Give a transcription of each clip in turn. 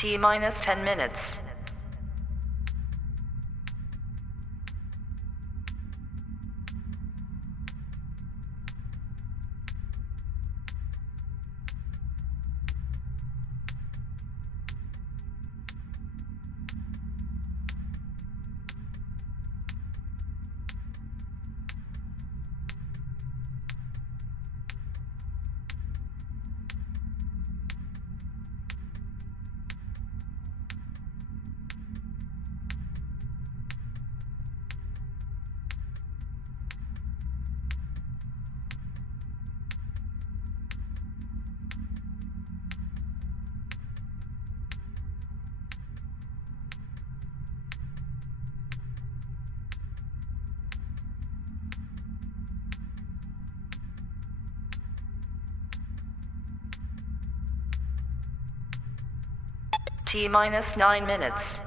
T minus 10 minutes. T minus 9 minutes.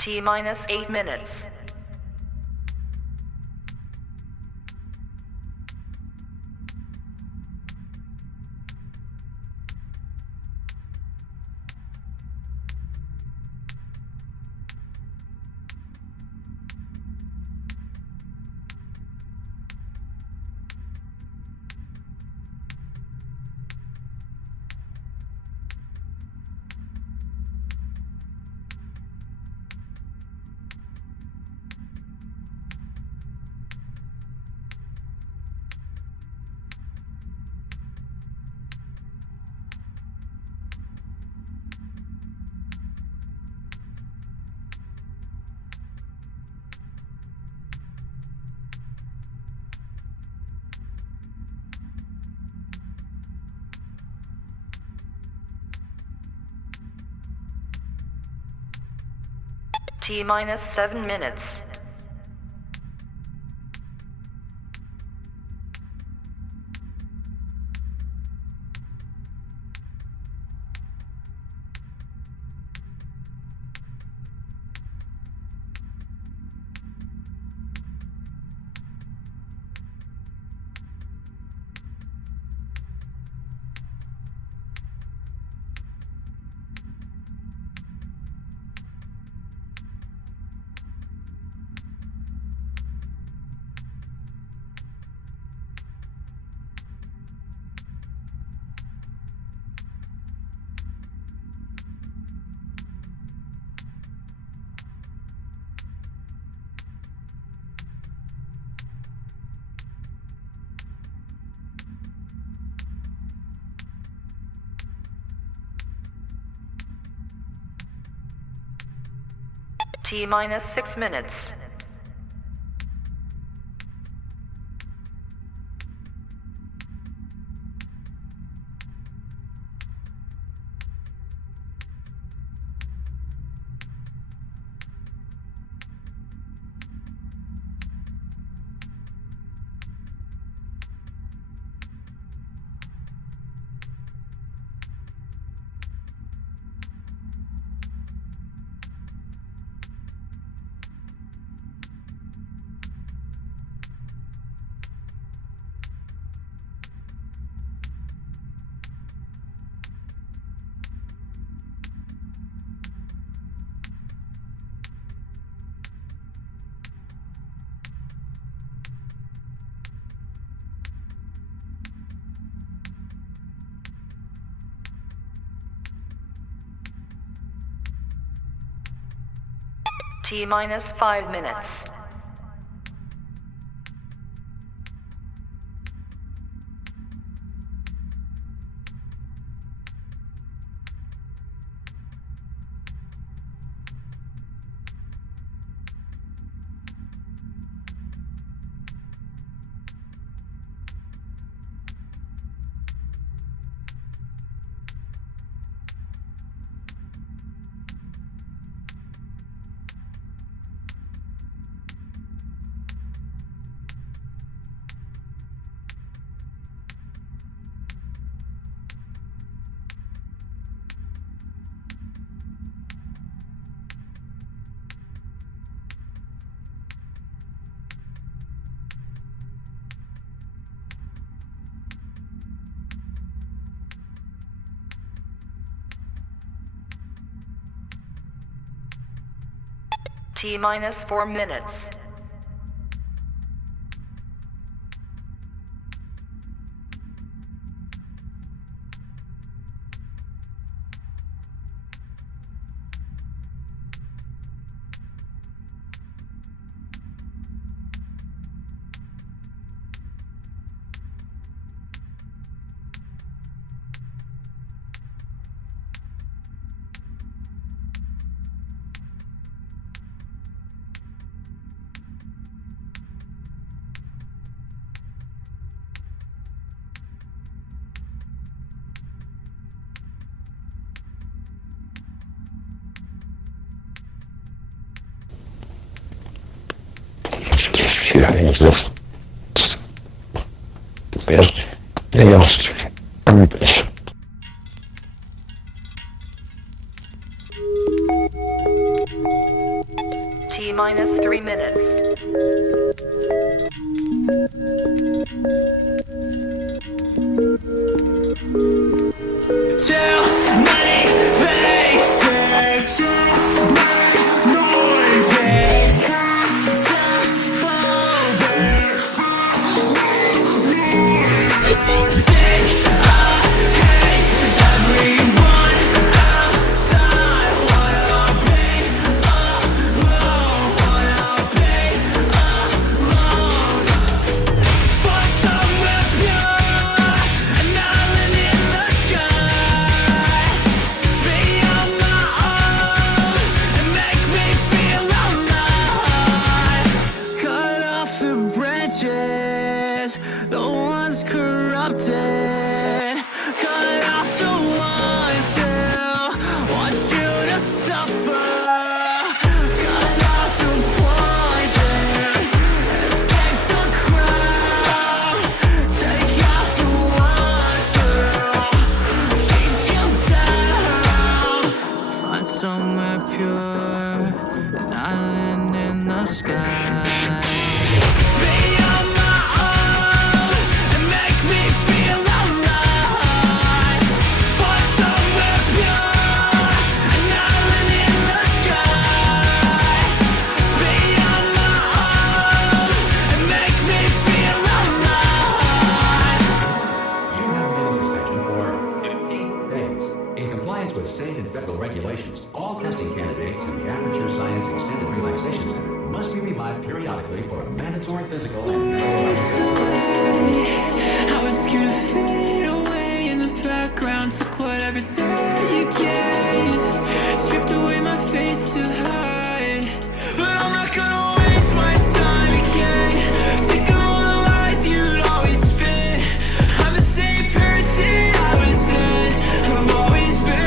T minus 8 minutes. T minus 7 minutes. T minus 6 minutes. T minus 5 minutes. T minus 4 minutes. Ciudadanos ver ellos antes. T minus 3 minutes. Too many faces, so many noises. The ones corrupted, cut off the ones who want you to suffer, cut off the poison, escape the crowd, take off the ones who keep you down. Find somewhere pure, an island in the sky. With state and federal regulations, all testing candidates in the Aperture Science Extended Relaxation Center must be revived periodically for a mandatory physical and I was scared to fade away in the background, took whatever that you gave, stripped away my face to hide, but I'm not gonna waste my time again. Sick of all the lies you'd always spin. I'm the same person I was then, I've always been.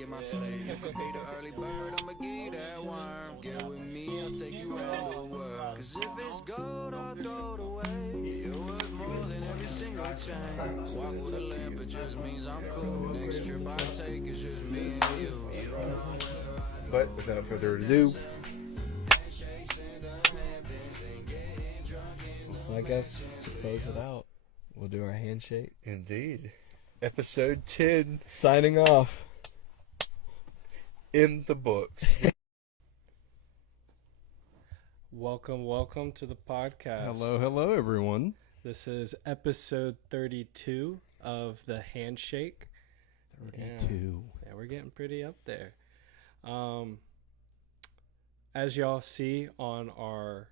get my sleep. You could be the early bird, I'ma give you that worm. Get with me, I'll take you around the world. Cause if it's gold, I'll throw it away. You're worth more than every single chain. Walk with a lamp, it just means I'm cool. Next trip I take is just me and you. You know where I But without further ado, Well, I guess to close it out, we'll do our handshake. indeed, episode 10 Signing off. in the books. Welcome to the podcast. Hello, everyone. This is episode 32 of the handshake. 32. Yeah, we're getting pretty up there. As y'all see on our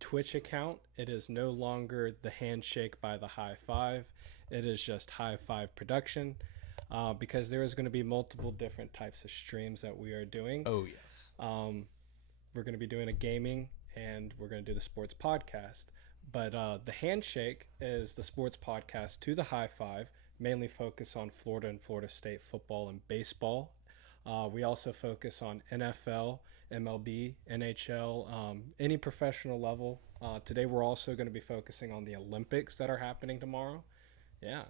Twitch account, it is no longer the handshake by the high five. It is just high five production, because there is going to be multiple different types of streams that we are doing. Oh, yes. We're going to be doing a gaming, and we're going to do the sports podcast. But the handshake is the sports podcast to the high five, mainly focus on Florida and Florida State football and baseball. We also focus on NFL, MLB, NHL, any professional level. Today we're also going to be focusing on the Olympics that are happening tomorrow. Yeah.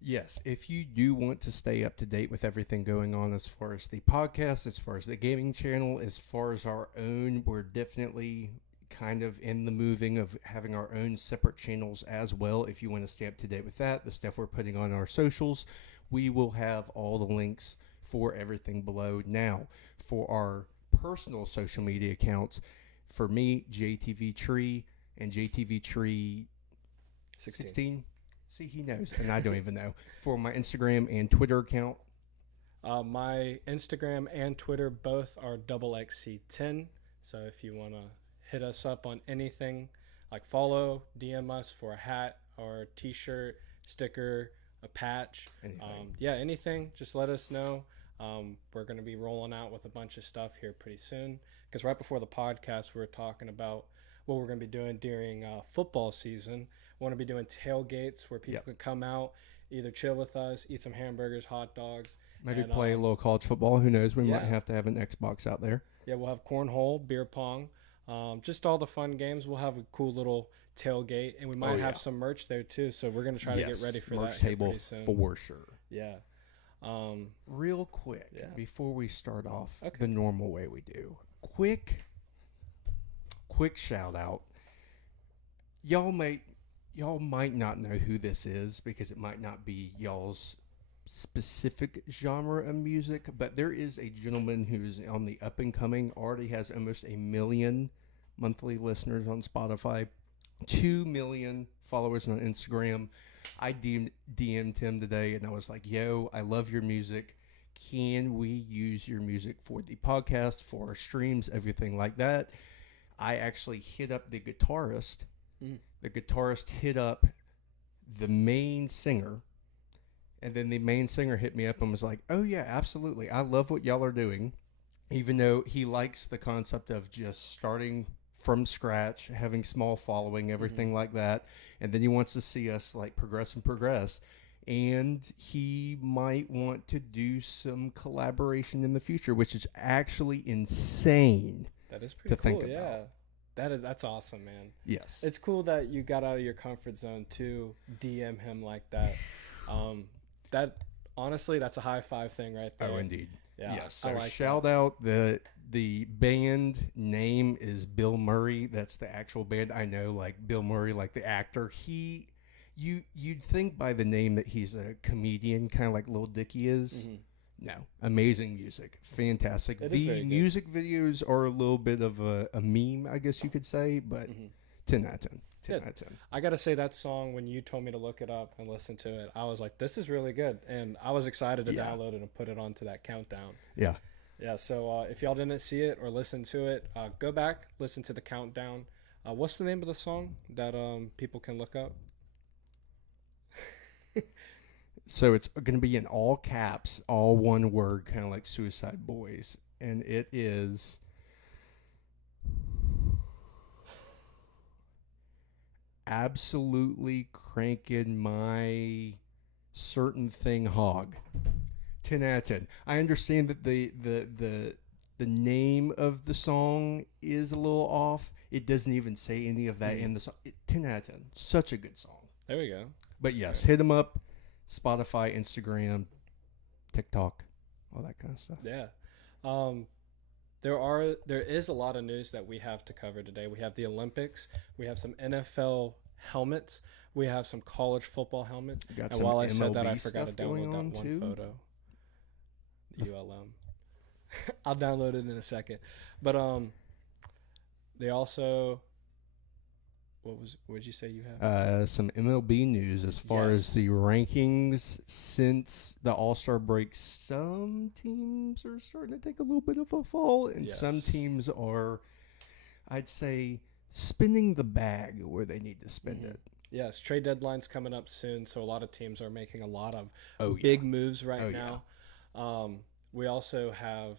Yes, if you do want to stay up to date with everything going on as far as the podcast, as far as the gaming channel, as far as our own, we're definitely kind of in the moving of having our own separate channels as well. If you want to stay up to date with that, the stuff we're putting on our socials, we will have all the links for everything below. Now, for our personal social media accounts, for me, JTV Tree and JTV Tree 16. See, he knows, and I don't even know. For my Instagram and Twitter account, My Instagram and Twitter both are XXC10. So if you want to hit us up on anything, like follow, DM us for a hat or a t-shirt, sticker, a patch. Anything. Just let us know. We're going to be rolling out with a bunch of stuff here pretty soon. Because right before the podcast, we were talking about what we're going to be doing during football season. We want to be doing tailgates where people can come out, either chill with us, eat some hamburgers, hot dogs. maybe and, play a little college football. Who knows? We might yeah. have to have an Xbox out there. Yeah, we'll have cornhole, beer pong, just all the fun games. We'll have a cool little tailgate, and we might have some merch there too. So we're going to try to get ready for merch that here table pretty soon. for sure. Yeah. Real quick, Yeah. before we start off Okay. the normal way we do, quick shout out. Y'all might not know who this is because it might not be y'all's specific genre of music, but there is a gentleman who's on the up and coming, already has almost 1 million monthly listeners on Spotify, 2 million followers on Instagram. I DM'd him today and I was like, yo, I love your music. Can we use your music for the podcast, for our streams, everything like that? I actually hit up the guitarist. The guitarist hit up the main singer, and then the main singer hit me up and was like, oh yeah, absolutely, I love what y'all are doing, even though he likes the concept of just starting from scratch, having small following, everything like that, and then he wants to see us like progress, and he might want to do some collaboration in the future, which is actually insane. That is pretty to cool. think Yeah. about. That's awesome, man. Yes. It's cool that you got out of your comfort zone to DM him like that. That honestly, that's a high five thing right there. Oh, indeed. Yeah, Yes. I So like shout out the band name is Bill Murray. That's the actual band. I know, like Bill Murray, like the actor. You'd think by the name that he's a comedian, kind of like Lil Dicky is. No, amazing music, fantastic. It is very The good. music videos are a little bit of a meme, I guess you could say, but 10 out of 10. 10 Good. out of 10. I gotta say that song, when you told me to look it up and listen to it, I was like, this is really good, and I was excited to Yeah. download it and put it onto that countdown. Yeah. Yeah, so if y'all didn't see it or listen to it, go back, listen to the countdown. What's the name of the song that people can look up? So it's going to be in all caps, all one word, kind of like Suicide Boys. And it is absolutely cranking my certain thing hog. 10 out of 10. I understand that the name of the song is a little off. It doesn't even say any of that in the song. 10 out of 10. Such a good song. There we go. But yes, hit them up. Spotify, Instagram, TikTok, all that kind of stuff. Yeah. There is a lot of news that we have to cover today. We have the Olympics. We have some NFL helmets. We have some college football helmets. Got And some while I said that, I MLB forgot to stuff going download that on, one too. photo. The ULM. I'll download it in a second. But they also, what'd you say you have? Some MLB news as far as Yes. the rankings since the All-Star break. Some teams are starting to take a little bit of a fall, and some Yes. teams are, I'd say, spending the bag where they need to spend it. Yes, trade deadline's coming up soon, so a lot of teams are making a lot of Oh, yeah. big moves right Oh, now. We also have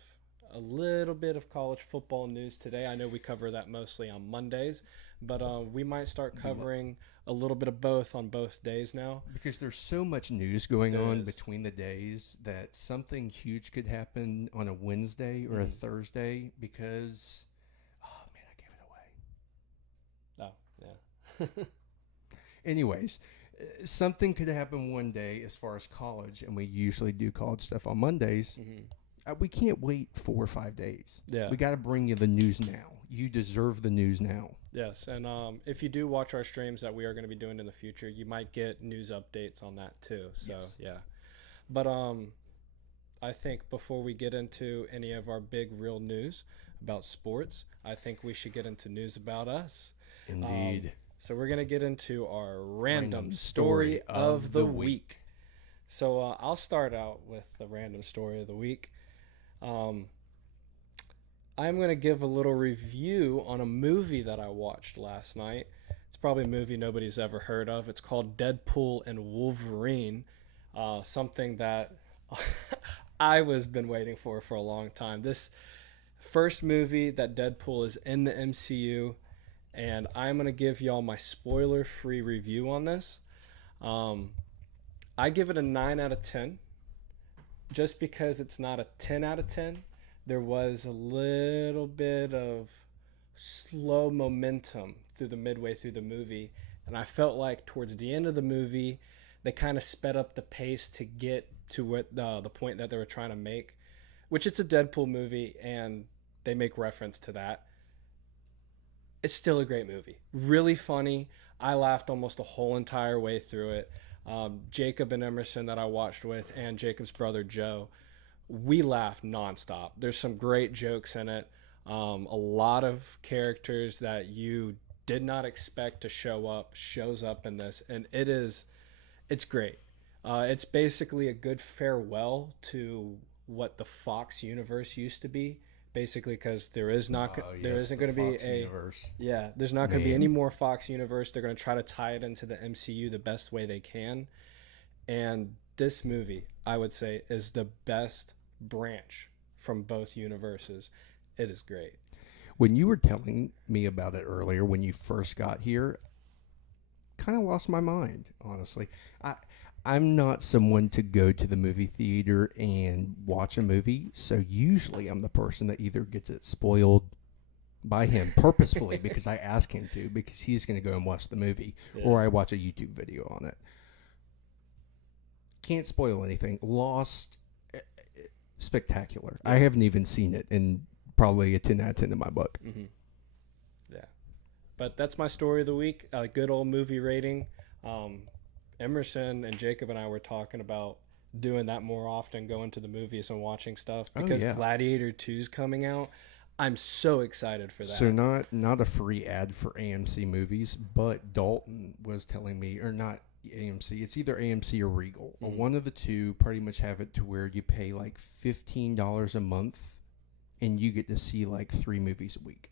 a little bit of college football news today. I know we cover that mostly on Mondays, but we might start covering a little bit of both on both days now. Because there's so much news going There on is. between the days that something huge could happen on a Wednesday or a Thursday because, oh man, I gave it away. Oh, yeah. Anyways, something could happen one day as far as college, and we usually do college stuff on Mondays. We can't wait 4 or 5 days. Yeah. We got to bring you the news now. You deserve the news now. Yes, and if you do watch our streams that we are going to be doing in the future, you might get news updates on that too. So, Yes. yeah. But I think before we get into any of our big real news about sports, I think we should get into news about us. Indeed. So we're going to get into our random story of the week. So I'll start out with the random story of the week. I'm going to give a little review on a movie that I watched last night. It's probably a movie nobody's ever heard of. It's called Deadpool and Wolverine, something that I was been waiting for a long time. This first movie that Deadpool is in the MCU, and I'm going to give y'all my spoiler-free review on this. I give it a 9 out of 10. Just because it's not a 10 out of 10, there was a little bit of slow momentum through the midway through the movie. And I felt like towards the end of the movie, they kind of sped up the pace to get to what the point that they were trying to make, which it's a Deadpool movie, and they make reference to that. It's still a great movie. Really funny. I laughed almost the whole entire way through it. Jacob and Emerson that I watched with, and Jacob's brother Joe, we laughed nonstop. There's some great jokes in it. A lot of characters that you did not expect to shows up in this, and it's great. It's basically a good farewell to what the Fox universe used to be. Basically, because there isn't going to be there's not going to be any more Fox universe. They're going to try to tie it into the MCU the best way they can, and this movie, I would say, is the best branch from both universes. It is great. When you were telling me about it earlier, when you first got here, kind of lost my mind, honestly. I'm not someone to go to the movie theater and watch a movie, so usually I'm the person that either gets it spoiled by him purposefully because I ask him to, because he's going to go and watch the movie, or I watch a YouTube video on it. Can't spoil anything. Lost, spectacular. I haven't even seen it, and probably a 10 out of 10 in my book. Yeah. But that's my story of the week. A good old movie rating. Emerson and Jacob and I were talking about doing that more often, going to the movies and watching stuff, because Gladiator 2 is coming out. I'm so excited for that. So not a free ad for AMC movies, but Dalton was telling me, or not AMC, it's either AMC or Regal. One of the two pretty much have it to where you pay like $15 a month and you get to see like 3 movies a week.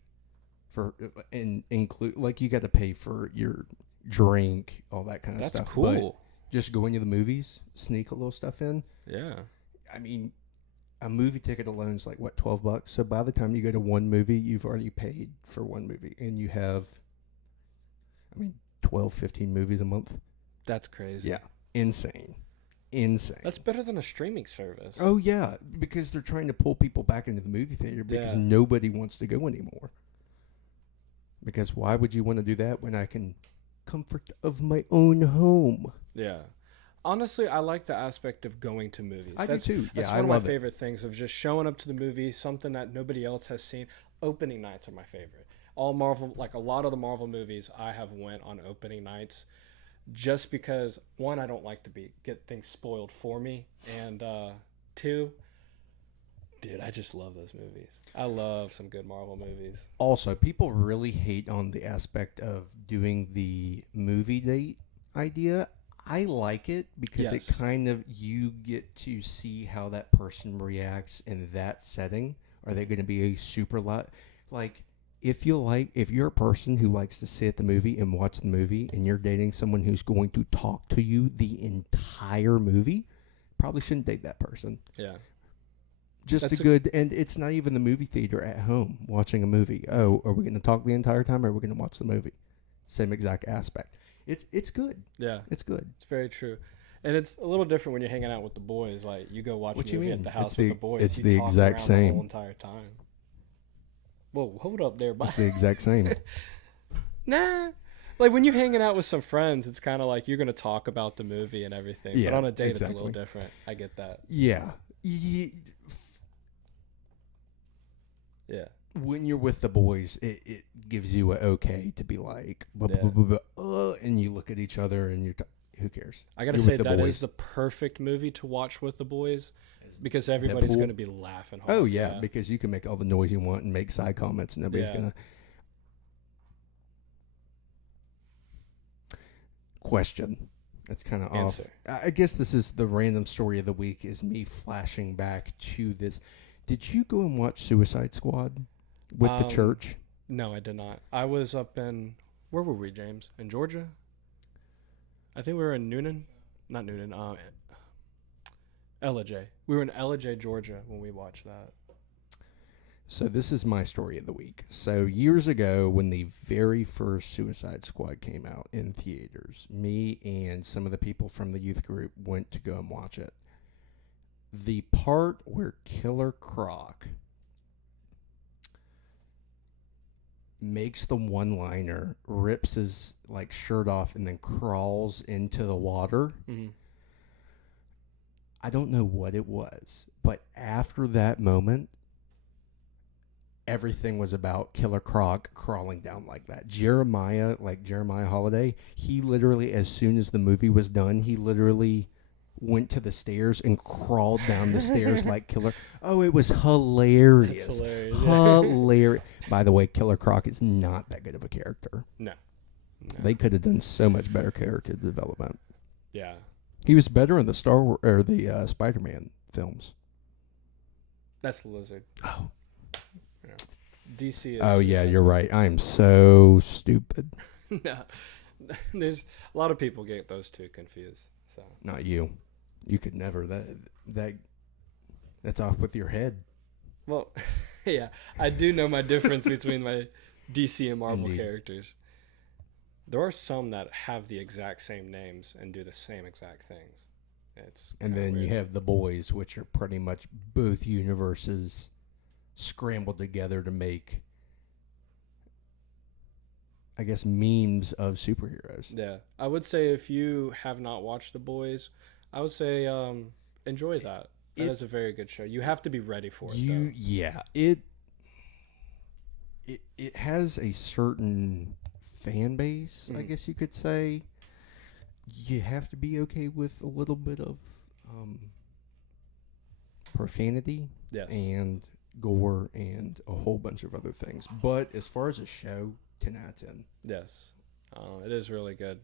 And include, like, you got to pay for your drink, all that kind of stuff. That's cool. But just going to the movies, sneak a little stuff in. Yeah. I mean, a movie ticket alone is like, what, $12? So by the time you go to one movie, you've already paid for one movie. And you have, 12, 15 movies a month. That's crazy. Yeah. Insane. insane. That's better than a streaming service. Oh yeah, because they're trying to pull people back into the movie theater because Yeah. nobody wants to go anymore. Because why would you want to do that when I can comfort of my own home? Yeah. Honestly, I like the aspect of going to movies. I do too. That's Yeah, one I of love my it. favorite things of just showing up to the movie, something that nobody else has seen. Opening nights are my favorite. All Marvel, like a lot of the Marvel movies, I have went on opening nights, just because one, I don't like to get things spoiled for me, and two, dude, I just love those movies. I love some good Marvel movies. Also, people really hate on the aspect of doing the movie date idea. I like it because Yes. it kind of, you get to see how that person reacts in that setting. Are they going to be a super lot? Like, if you're a person who likes to sit at the movie and watch the movie, and you're dating someone who's going to talk to you the entire movie, probably shouldn't date that person. Yeah. Just That's a good, and it's not even the movie theater at home watching a movie. Oh, are we going to talk the entire time, or are we going to watch the movie? Same exact aspect. It's good. Yeah. It's good. It's very true. And it's a little different when you're hanging out with the boys. Like, you go watch What a you movie mean? at the house It's with the- the boys. it's you the talk exact around the same. whole entire time. Whoa, hold up there, bud. It's the exact same. Nah. Like, when you're hanging out with some friends, it's kind of like you're going to talk about the movie and everything. Yeah, but on a date, it's a little exactly. different. I get that. Yeah. Yeah. When you're with the boys, it gives you a okay to be like, Yeah. and you look at each other and who cares? I got to You're say, with the that boys. is the perfect movie to watch with the boys because everybody's Deadpool? going to be laughing hard. Oh yeah, because you can make all the noise you want and make side comments, and nobody's Yeah. gonna. Question. That's kind of off. Answer. I guess this is the random story of the week. Is me flashing back to this. Did you go and watch Suicide Squad with the church? No, I did not. I was up in, where were we, James? In Georgia? I think we were in Noonan. Not Noonan. Ellijay. We were in Ellijay, Georgia when we watched that. So this is my story of the week. So years ago, when the very first Suicide Squad came out in theaters, me and some of the people from the youth group went to go and watch it. The part where Killer Croc makes the one-liner, rips his shirt off, and then crawls into the water. Mm-hmm. I don't know what it was, but after that moment, everything was about Killer Croc crawling down like that. Jeremiah Holiday, he literally, as soon as the movie was done, he literally went to the stairs and crawled down the stairs like Killer. Oh, it was hilarious. That's hilarious. Hilarious. By the way, Killer Croc is not that good of a character. No. They could have done so much better character development. Yeah. He was better in the Spider-Man films. That's the Lizard. Oh. Yeah. DC is. Oh yeah, you're right. I am so stupid. No. There's a lot of people get those two confused. So. Not you. You could never. That's off with your head. Well, yeah, I do know my difference between my DC and Marvel Indeed. characters. There are some that have the exact same names and do the same exact things. It's And kinda then you weird. have the boys, which are pretty much both universes scrambled together to make, I guess, memes of superheroes. Yeah, I would say if you have not watched The Boys, I would say enjoy that. That is a very good show. You have to be ready for it, though. Yeah, it has a certain fan base, I Mhm. guess you could say. You have to be okay with a little bit of profanity Yes. and gore and a whole bunch of other things. But as far as a show, 10 out of 10. Yes. It is really good.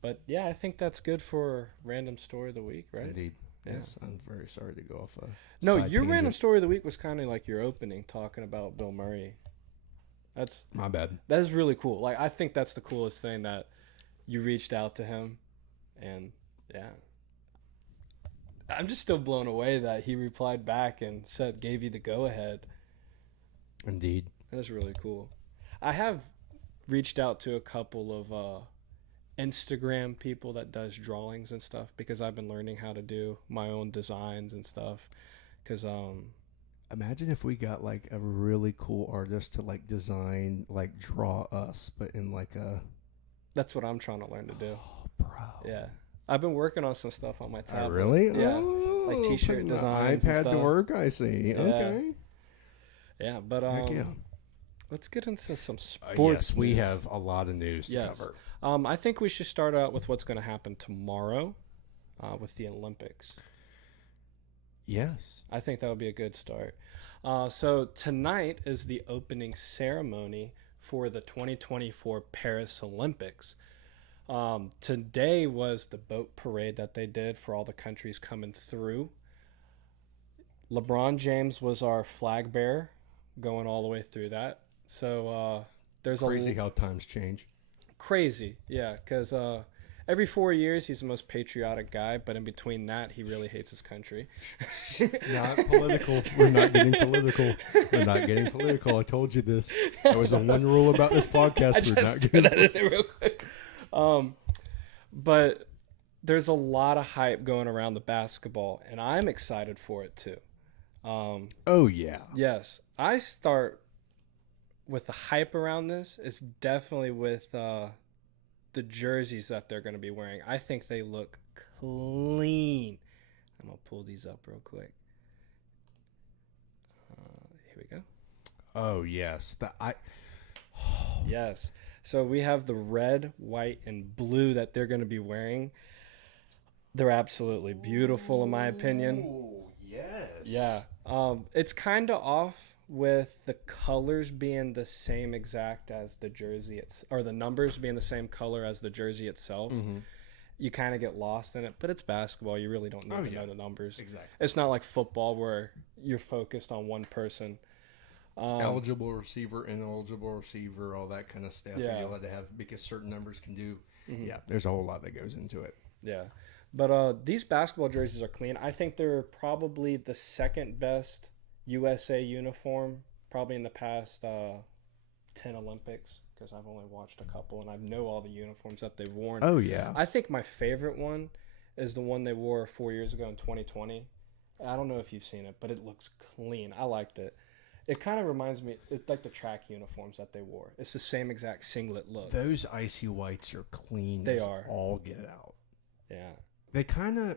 But yeah, I think that's good for random story of the week, right? Indeed. Yeah. Yes, I'm very sorry to go off a No, side your random tangent. story of the week was kind of like your opening, talking about Bill Murray. My bad. That is really cool. Like, I think that's the coolest thing, that you reached out to him, and yeah, I'm just still blown away that he replied back and gave you the go ahead. Indeed. That is really cool. I have reached out to a couple of Instagram people that does drawings and stuff, because I've been learning how to do my own designs and stuff. Because Imagine if we got like a really cool artist to like design, like draw us, but in like a. that's what I'm trying to learn to do. Oh, bro. Yeah, I've been working on some stuff on my tablet. Really? Yeah, Oh, like t-shirt putting the designs and iPad to stuff. work. I see. Yeah. Okay. Yeah, but Heck yeah. let's get into some sports. Yes, we news. have a lot of news to Yes. cover. I think we should start out with what's going to happen tomorrow with the Olympics. Yes. I think that would be a good start. So tonight is the opening ceremony for the 2024 Paris Olympics. Today was the boat parade that they did for all the countries coming through. LeBron James was our flag bearer going all the way through that. So there's Crazy how times change. Crazy, yeah, because every 4 years he's the most patriotic guy, but in between that he really hates his country. Not political. We're not getting political. We're not getting political. I told you this. That was the one rule about this podcast. We're not getting. Real quick. But there's a lot of hype going around the basketball, and I'm excited for it too. Oh yeah. Yes, I start with the hype around this. It's definitely with the jerseys that they're going to be wearing. I think they look clean. I'm gonna pull these up real quick. Here we go. Oh yes. Yes. So we have the red, white, and blue that they're going to be wearing. They're absolutely beautiful, in my opinion. Oh yes. Yeah. It's kind of off with the colors being the same exact as the jersey, or the numbers being the same color as the jersey itself. Mm-hmm. You kind of get lost in it, but it's basketball. You really don't need to know the numbers. Exactly. It's not like football where you're focused on one person. Eligible receiver, ineligible receiver, all that kind of stuff. Yeah. You'll have to have because certain numbers can do. Mhm. Yeah, there's a whole lot that goes into it. Yeah. But these basketball jerseys are clean. I think they're probably the second best USA uniform, probably in the past 10 Olympics, because I've only watched a couple and I know all the uniforms that they've worn. Oh yeah. I think my favorite one is the one they wore 4 years ago in 2020. I don't know if you've seen it, but it looks clean. I liked it. It kind of reminds me, it's like the track uniforms that they wore. It's the same exact singlet look. Those icy whites are clean. They as are. all get out. Yeah. They kind of,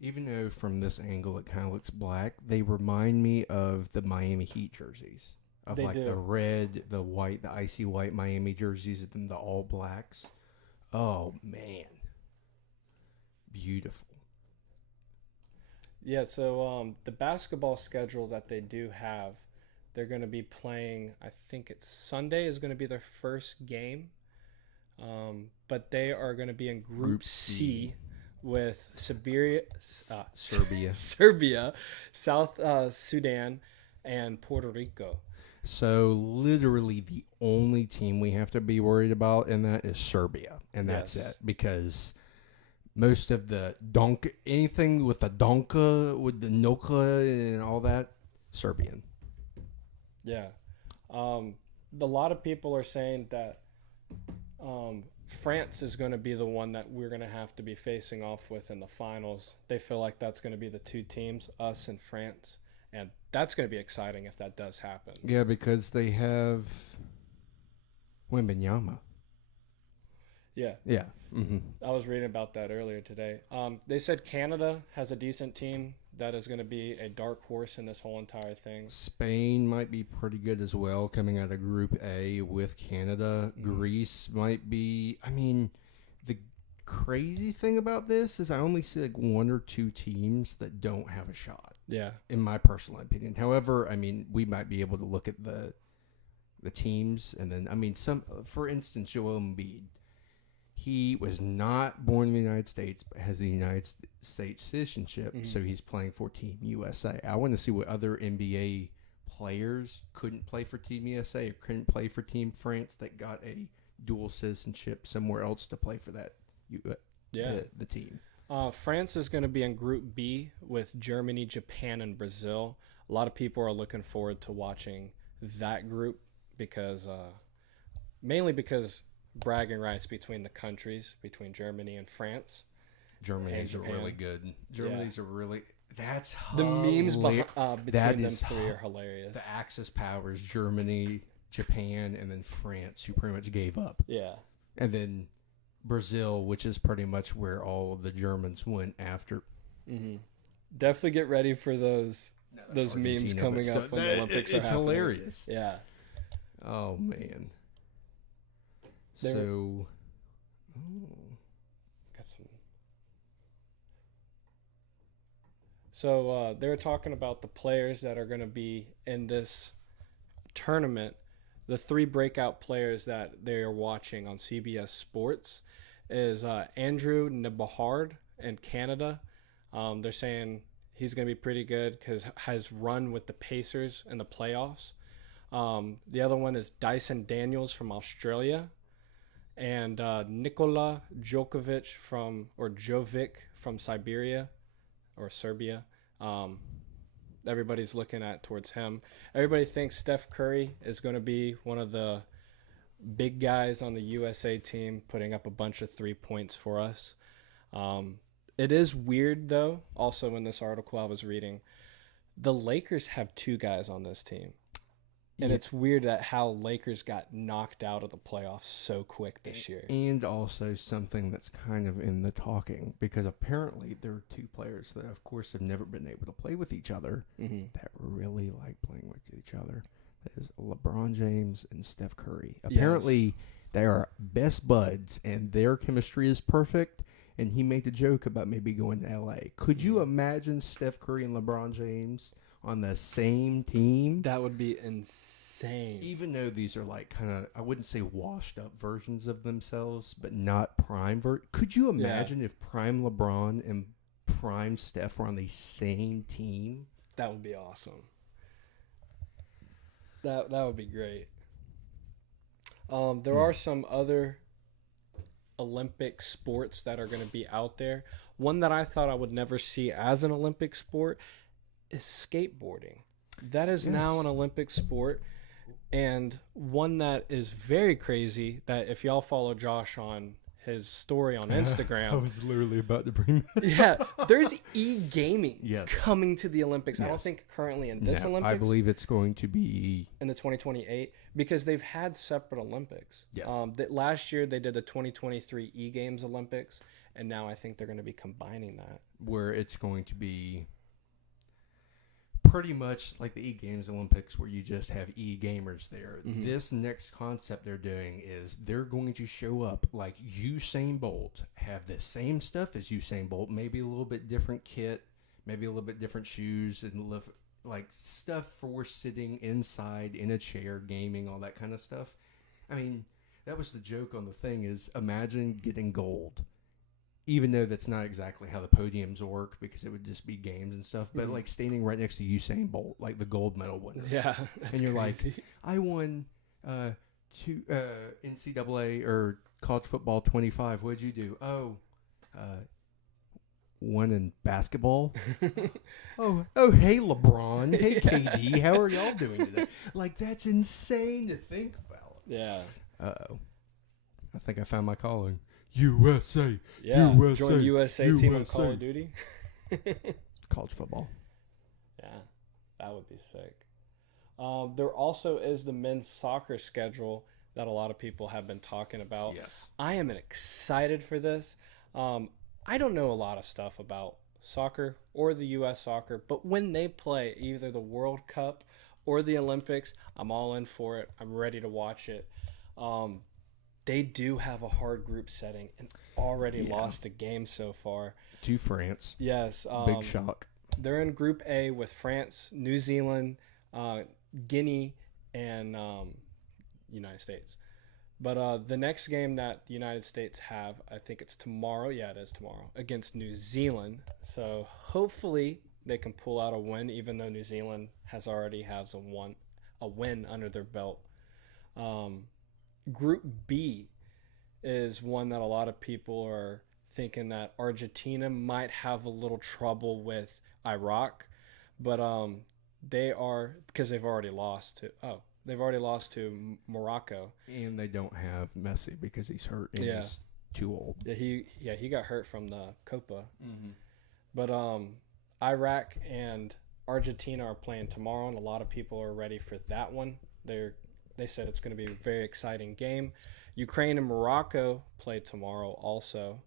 even though from this angle it kind of looks black, they remind me of the Miami Heat jerseys. Of They like do. the red, the white, the icy white Miami jerseys, and then the all blacks. Oh man, beautiful. Yeah, so the basketball schedule that they do have, they're going to be playing, I think it's Sunday is going to be their first game. But they are going to be in Group C with Serbia, South Sudan, and Puerto Rico. So literally the only team we have to be worried about in that is Serbia, and that's Yes. it, because most of the anything with the donka, with the noka and all that, Serbian. Yeah. A lot of people are saying that France is going to be the one that we're going to have to be facing off with in the finals. They feel like that's going to be the two teams, us and France. And that's going to be exciting if that does happen. Yeah, because they have Wembanyama. Yeah. Yeah. Mm-hmm. I was reading about that earlier today. They said Canada has a decent team that is going to be a dark horse in this whole entire thing. Spain might be pretty good as well, coming out of Group A with Canada. Greece might be. I mean, the crazy thing about this is I only see like one or two teams that don't have a shot, Yeah. in my personal opinion. However, I mean, we might be able to look at the teams, and then, I mean, for instance, Joel Embiid. He was not born in the United States, but has the United States citizenship, so he's playing for Team USA. I want to see what other NBA players couldn't play for Team USA or couldn't play for Team France that got a dual citizenship somewhere else to play for that the team. France is going to be in Group B with Germany, Japan, and Brazil. A lot of people are looking forward to watching that group because mainly because bragging rights between the countries, between Germany and France. Germany's are Japan. really good. Germany's are really. That's The memes that between them is three are hilarious. The Axis powers, Germany, Japan, and then France, who pretty much gave up. Yeah. And then Brazil, which is pretty much where all of the Germans went after. Mm-hmm. Definitely get ready for those memes Argentina, coming but up when the Olympics are it's happening. hilarious. Yeah. Oh, man. There- So... Got some. So they were talking about the players that are going to be in this tournament. The 3 breakout players that they are watching on CBS Sports is Andrew Nebahard in Canada. They're saying he's going to be pretty good because has run with the Pacers in the playoffs. The other one is Dyson Daniels from Australia, and Nikola Jovic from Siberia or Serbia. Everybody's looking towards him. Everybody thinks Steph Curry is going to be one of the big guys on the USA team, putting up a bunch of 3 points for us. It is weird, though, also in this article I was reading, the Lakers have 2 guys on this team. And it's weird that how Lakers got knocked out of the playoffs so quick this year. And also something that's kind of in the talking, because apparently there are 2 players that, of course, have never been able to play with each other that really like playing with each other. That is LeBron James and Steph Curry. Apparently, they are best buds, and their chemistry is perfect. And he made a joke about maybe going to L.A. Could you imagine Steph Curry and LeBron James on the same team? That would be insane. Even though these are like kind of, I wouldn't say washed up versions of themselves, but not prime. Could you imagine if prime LeBron and prime Steph were on the same team? That would be awesome. That would be great. There are some other Olympic sports that are going to be out there. One that I thought I would never see as an Olympic sport is skateboarding. That is now an Olympic sport, and one that is very crazy, that if y'all follow Josh on his story on Instagram. I was literally about to bring that. Yeah, there's e-gaming Yes. coming to the Olympics. I don't Yes. think currently in this No, Olympics. I believe it's going to be in the 2028, because they've had separate Olympics. Yes. Last year they did the 2023 e-games Olympics, and now I think they're going to be combining that. where it's going to be pretty much like the e-games Olympics, where you just have e-gamers there. This next concept they're doing is they're going to show up like Usain Bolt, have the same stuff as Usain Bolt, maybe a little bit different kit, maybe a little bit different shoes, and like stuff for sitting inside in a chair, gaming, all that kind of stuff. I mean, that was the joke on the thing, is imagine getting gold. Even though that's not exactly how the podiums work, because it would just be games and stuff, but like standing right next to Usain Bolt, like the gold medal winner. Yeah, that's And you're crazy. like, I won NCAA or college football 25. What'd you do? Oh, won in basketball. oh, hey LeBron, hey KD, how are y'all doing today? Like, that's insane to think about. Yeah. Uh-oh, I think I found my calling. USA. Yeah. USA. Join USA team on Call of Duty. College football. Yeah, that would be sick. There also is the men's soccer schedule that a lot of people have been talking about. Yes. I am excited for this. I don't know a lot of stuff about soccer or the U.S. soccer, but when they play either the World Cup or the Olympics, I'm all in for it. I'm ready to watch it. They do have a hard group setting and already lost a game so far. To France. Yes. Big shock. They're in Group A with France, New Zealand, Guinea, and United States. But the next game that the United States have, I think it's tomorrow. Yeah, it is tomorrow, against New Zealand. So hopefully they can pull out a win, even though New Zealand already has a win under their belt. Group B is one that a lot of people are thinking that Argentina might have a little trouble with Iraq, but they are, because they've already lost to they've already lost to Morocco. And they don't have Messi because he's hurt and Yeah. he's too old. Yeah, he got hurt from the Copa. But Iraq and Argentina are playing tomorrow, and a lot of people are ready for that one. They said it's going to be a very exciting game. Ukraine and Morocco play tomorrow also.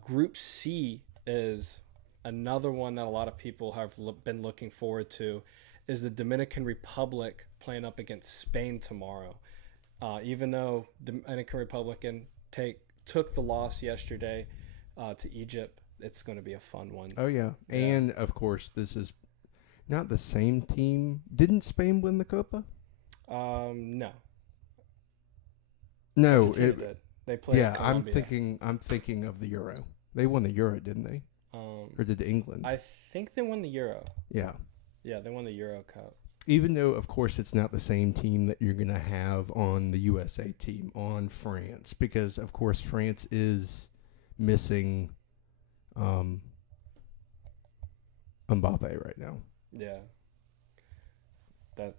Group C is another one that a lot of people have been looking forward to, is the Dominican Republic playing up against Spain tomorrow. Even though Dominican Republic took the loss yesterday to Egypt, it's going to be a fun one. Oh, yeah. And, of course, this is not the same team. Didn't Spain win the Copa? No. No. Argentina did. They played Colombia. I'm thinking of the Euro. They won the Euro, didn't they? Or did England? I think they won the Euro. Yeah. Yeah, they won the Euro Cup. Even though, of course, it's not the same team that you're going to have on the USA team, on France, because, of course, France is missing Mbappe right now. Yeah. That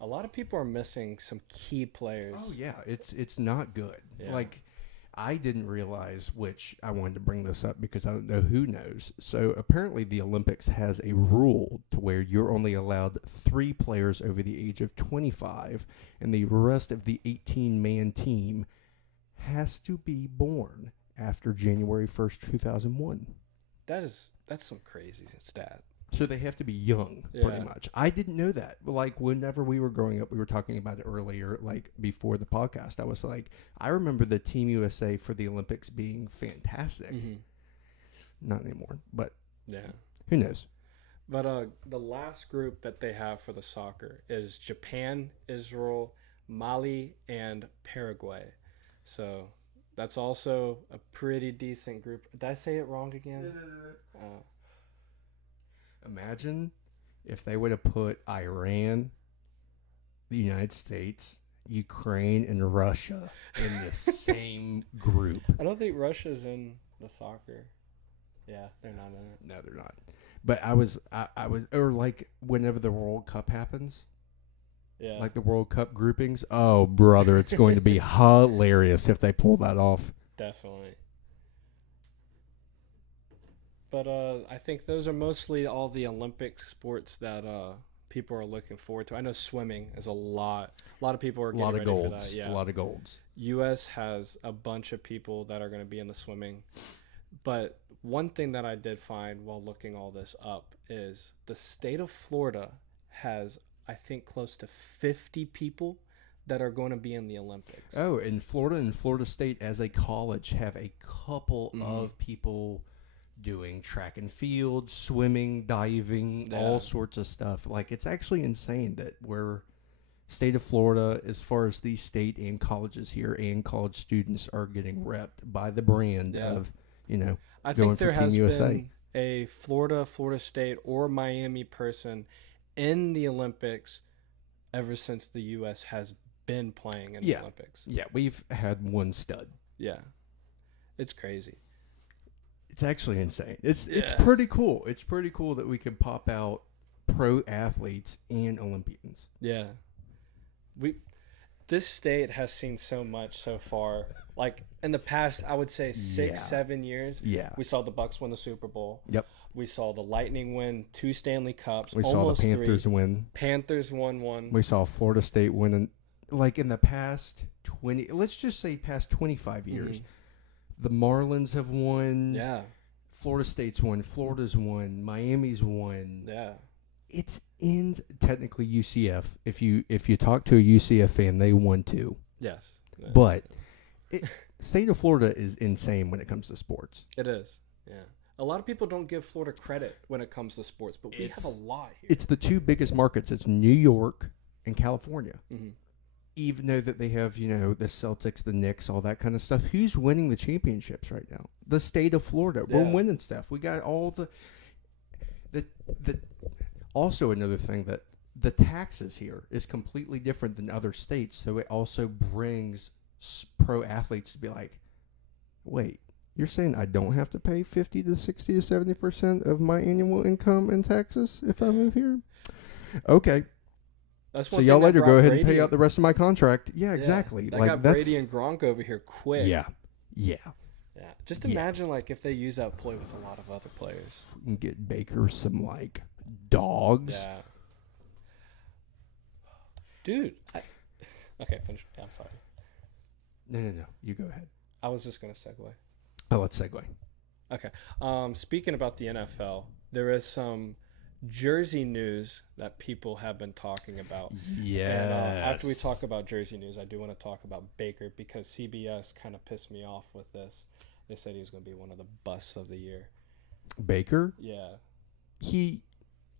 a lot of people are missing some key players. Oh, yeah. It's not good. Yeah. Like, I didn't realize, which I wanted to bring this up because I don't know who knows. So apparently the Olympics has a rule to where you're only allowed 3 players over the age of 25, and the rest of the 18-man team has to be born after January 1st, 2001. That's some crazy stat. So they have to be young, pretty much. I didn't know that. Like, whenever we were growing up, we were talking about it earlier, like, before the podcast. I was like, I remember the Team USA for the Olympics being fantastic. Mm-hmm. Not anymore, but Yeah. who knows? But the last group that they have for the soccer is Japan, Israel, Mali, and Paraguay. So that's also a pretty decent group. Did I say it wrong again? Imagine if they would have put Iran, the United States, Ukraine, and Russia in the same group. I don't think Russia's in the soccer. Yeah, they're not in it. No, they're not. But I was, or like whenever the World Cup happens, Yeah. like the World Cup groupings. Oh, brother, it's going to be hilarious if they pull that off. Definitely. But I think those are mostly all the Olympic sports that people are looking forward to. I know swimming is a lot. A lot of people are A getting lot of ready for golds. that. Yeah. A lot of golds. U.S. has a bunch of people that are going to be in the swimming. But one thing that I did find while looking all this up is the state of Florida has, I think, close to 50 people that are going to be in the Olympics. Oh, and Florida State as a college have a couple of people doing track and field, swimming, diving, all sorts of stuff. Like, it's actually insane that we're state of Florida, as far as the state and colleges here and college students are getting repped by the brand of, you know, I going think there for Team has USA. been a Florida State, or Miami person in the Olympics ever since the U.S. has been playing in the Olympics. Yeah, we've had one stud. Yeah. It's crazy. It's actually insane. It's pretty cool. It's pretty cool that we could pop out pro athletes and Olympians. Yeah. This state has seen so much so far. Like in the past, I would say 6-7 years. Yeah. We saw the Bucks win the Super Bowl. Yep. We saw the Lightning win 2 Stanley Cups. We saw the almost Panthers 3. win. Panthers won 1. We saw Florida State win. Like in the past 20, let's just say past 25 years, the Marlins have won. Yeah. Florida State's won. Florida's won. Miami's won. Yeah. It's in technically UCF. If you talk to a UCF fan, they won too. Yes. Yeah. But state of Florida is insane when it comes to sports. It is. Yeah. A lot of people don't give Florida credit when it comes to sports, but we have a lot here. It's the 2 biggest markets. It's New York and California. Mm-hmm. Even though that they have, you know, the Celtics, the Knicks, all that kind of stuff. Who's winning the championships right now? The state of Florida. Yeah. We're winning stuff. We got all the also another thing that the taxes here is completely different than other states. So it also brings pro athletes to be like, wait, you're saying I don't have to pay 50 to 60 to 70% of my annual income in taxes if I move here? Okay. That's So one y'all thing that later go brought ahead and pay Brady- out the rest of my contract. Yeah, Yeah, exactly. That like got that's Brady and Gronk over here quick. yeah. Yeah. Just Yeah. imagine like if they use that ploy with a lot of other players. We can get Baker some like dogs. Yeah. Dude. Okay, finish. Yeah, I'm sorry. No. You go ahead. I was just gonna segue. Oh, let's segue. Okay. Speaking about the NFL, there is some jersey news that people have been talking about. Yeah. And after we talk about jersey news, I do want to talk about Baker because CBS kind of pissed me off with this. They said he was going to be one of the busts of the year. Baker, Yeah. he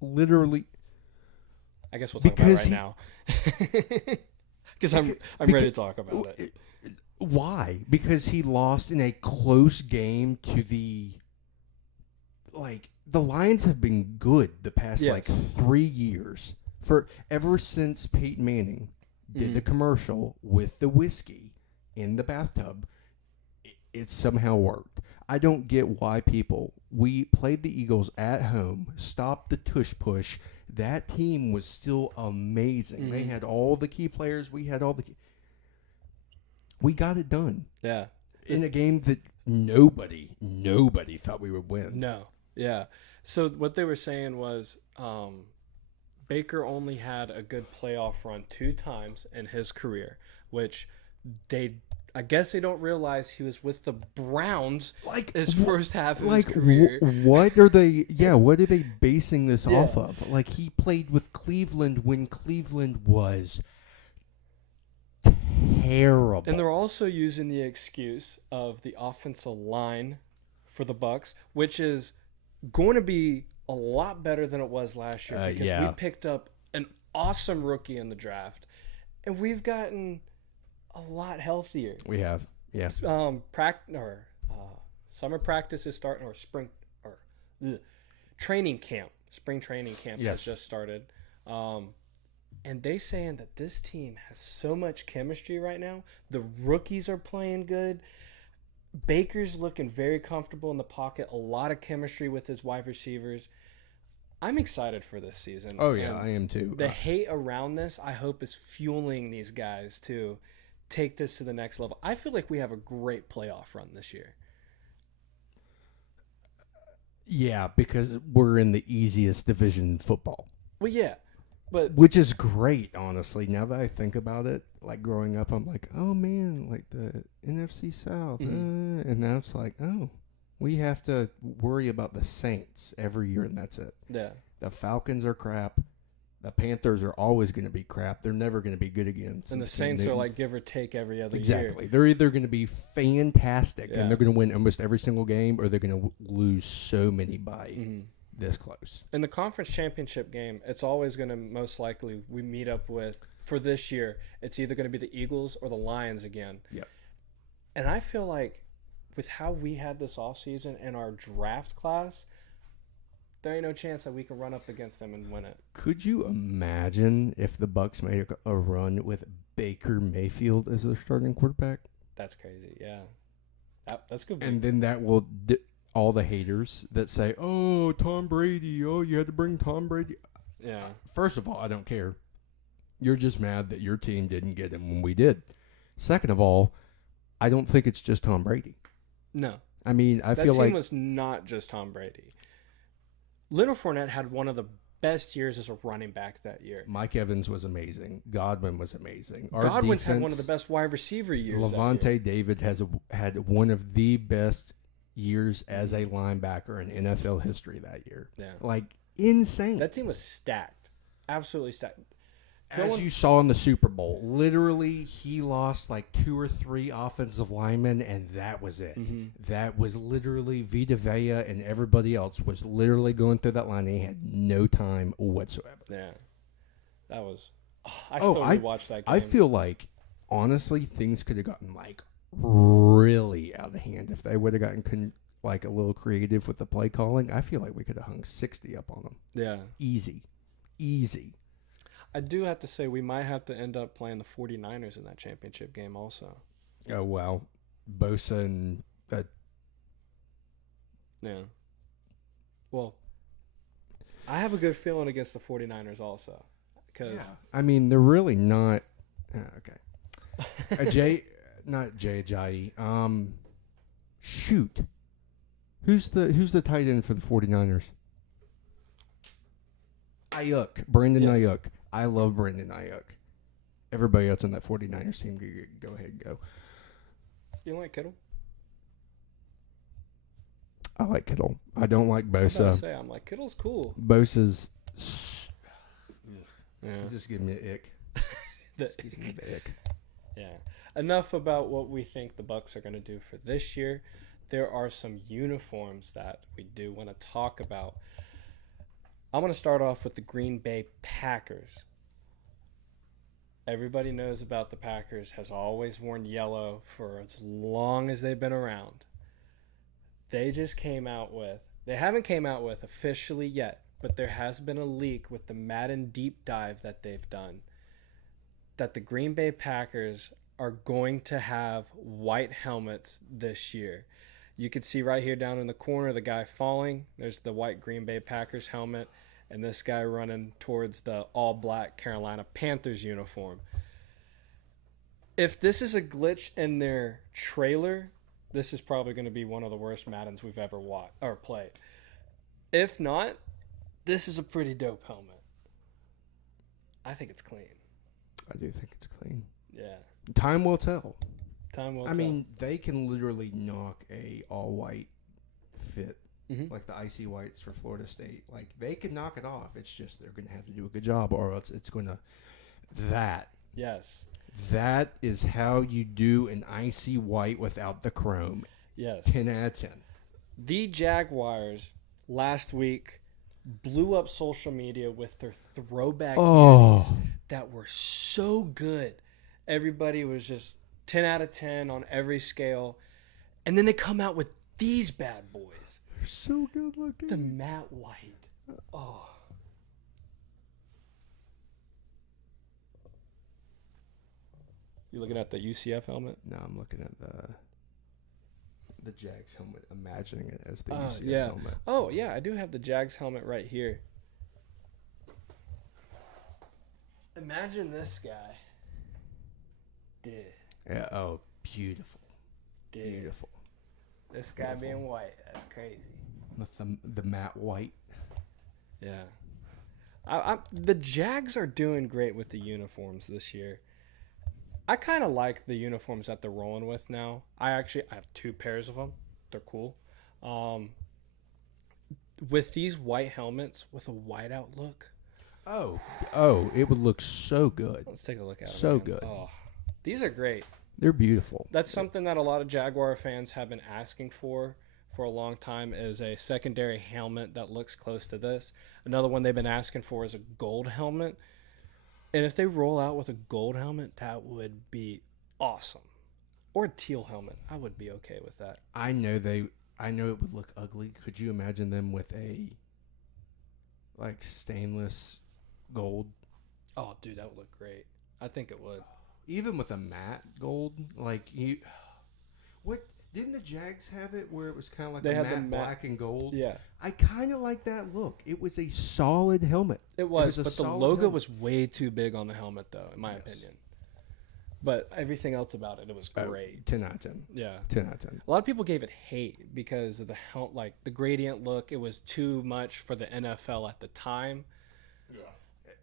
literally I guess we'll talk about it Because right now. Because I'm ready to talk about it. Why? Because he lost in a close game to the Lions have been good the past Yes. 3 years. For ever since Peyton Manning did the commercial with the whiskey in the bathtub, it somehow worked. I don't get why we played the Eagles at home, stopped the tush push. That team was still amazing. They had all the key players. We had all the we got it done. Yeah. In a game that nobody thought we would win. No. Yeah. So what they were saying was Baker only had a good playoff run 2 times in his career, which I guess they don't realize he was with the Browns his first half of his career. What are they? Yeah, what are they basing this off of? Like he played with Cleveland when Cleveland was terrible. And they're also using the excuse of the offensive line for the Bucks, which is going to be a lot better than it was last year because we picked up an awesome rookie in the draft, and we've gotten a lot healthier. We have, yeah. Summer practice is starting, or spring training camp. Spring training camp has just started. And they saying that this team has so much chemistry right now. The rookies are playing good. Baker's looking very comfortable in the pocket. A lot of chemistry with his wide receivers. I'm excited for this season. Oh, yeah, And I am too. The hate around this, I hope, is fueling these guys to take this to the next level. I feel like we have a great playoff run this year. Yeah, because we're in the easiest division in football. Well, yeah. But Which is great, honestly. Now that I think about it, like growing up, I'm like, oh man, like the NFC South. And now it's like, oh, we have to worry about the Saints every year, and that's it. yeah. The Falcons are crap. The Panthers are always going to be crap. They're never going to be good again. And the since Cam Saints are Newton. like give or take every other year. Exactly. They're either going to be fantastic Yeah. and they're going to win almost every single game, or they're going to lose so many by this close. In the conference championship game, it's always going to most likely we meet up with, for this year, it's either going to be the Eagles or the Lions again. Yep. And I feel like with how we had this offseason and our draft class, there ain't no chance that we can run up against them and win it. Could you imagine if the Bucks made a run with Baker Mayfield as their starting quarterback? That's crazy. Yeah. That's good. And then that will all the haters that say, "Oh, Tom Brady, oh, you had to bring Tom Brady." Yeah. First of all, I don't care. You're just mad that your team didn't get him when we did. Second of all, I don't think it's just Tom Brady. No. I mean, I That feel team like was not just Tom Brady. Leonard Fournette had one of the best years as a running back that year. Mike Evans was amazing. Godwin was amazing. Our Godwin's had defense, one of the best wide receiver years. that year. Levante David had one of the best years as a linebacker in NFL history that year. Yeah. Like insane. That team was stacked. Absolutely stacked. As you saw in the Super Bowl, literally he lost like 2 or 3 offensive linemen, and that was it. That was literally Vita Vea, and everybody else was literally going through that line. They had no time whatsoever. Yeah. That was... I still rewatched that game. I feel like, honestly, things could have gotten like really out of hand if they would have gotten like a little creative with the play calling. I feel like we could have hung 60 up on them. Yeah. Easy. I do have to say we might have to end up playing the 49ers in that championship game also. Oh, wow. Bosa and Yeah. Well, I have a good feeling against the 49ers also. because I mean, they're really not. Okay. Not Jay Ajayi. Shoot. Who's the tight end for the 49ers? Ayuk. Brandon Yes. Ayuk. I love Brandon Ayuk. Everybody else on that 49ers team, go ahead and go. you don't like Kittle. I like Kittle. I don't like I was about to Bosa. say, I'm like, Kittle's cool. Bosa's Yeah. just giving me an ick. The- Just gives me the ick. Yeah. Enough about what we think the Bucks are going to do for this year. There are some uniforms that we do want to talk about. I'm going to start off with the Green Bay Packers. Everybody knows about the Packers, has always worn yellow for as long as they've been around. They just they haven't came out with officially yet, but there has been a leak with the Madden deep dive that they've done that the Green Bay Packers are going to have white helmets this year. You can see right here down in the corner the guy falling. There's the white Green Bay Packers helmet, and this guy running towards the all-black Carolina Panthers uniform. If this is a glitch in their trailer, this is probably going to be one of the worst Maddens we've ever watched or played. If not, this is a pretty dope helmet. I think it's clean. I do think it's clean. Yeah. Time will tell. Time will I tell. mean, they can literally knock a all-white fit, Mhm. like the icy whites for Florida State. Like, they can knock it off. It's just they're going to have to do a good job, or else it's going to... Yes. That is how you do an icy white without the chrome. Yes. 10 out of 10. The Jaguars last week blew up social media with their throwback unis that were so good. Everybody was just 10 out of 10 on every scale. And then they come out with these bad boys. They're so good looking. The matte white. Oh. You looking at the UCF helmet? No, I'm looking at the Jags helmet, imagining it as the UCF Yeah. helmet. Oh, yeah, I do have the Jags helmet right here. Imagine this guy. Dude. Yeah, oh, beautiful. Dude. Beautiful. This guy being white. That's crazy. With the matte white. Yeah. The Jags are doing great with the uniforms this year. I kind of like the uniforms that they're rolling with now. I have 2 pairs of them. They're cool. With these white helmets with a whiteout look. Oh, it would look so good. Let's take a look at them. So good. Oh, these are great. They're beautiful. That's something that a lot of Jaguar fans have been asking for a long time, is a secondary helmet that looks close to this. Another one they've been asking for is a gold helmet. And if they roll out with a gold helmet, that would be awesome. Or a teal helmet. I would be okay with that. I know it would look ugly. Could you imagine them with a like stainless gold? Oh, dude, that would look great. I think it would. Even with a matte gold, what didn't the Jags have it where it was kind of like They a had the matte matte- black and gold? Yeah. I kind of like that look. It was a solid helmet. It was, a but the solid logo helmet. was way too big on the helmet, though, in my opinion. But everything else about it was great. 10 out of 10. Yeah. 10 out of 10. A lot of people gave it hate because of the gradient look. It was too much for the NFL at the time. Yeah.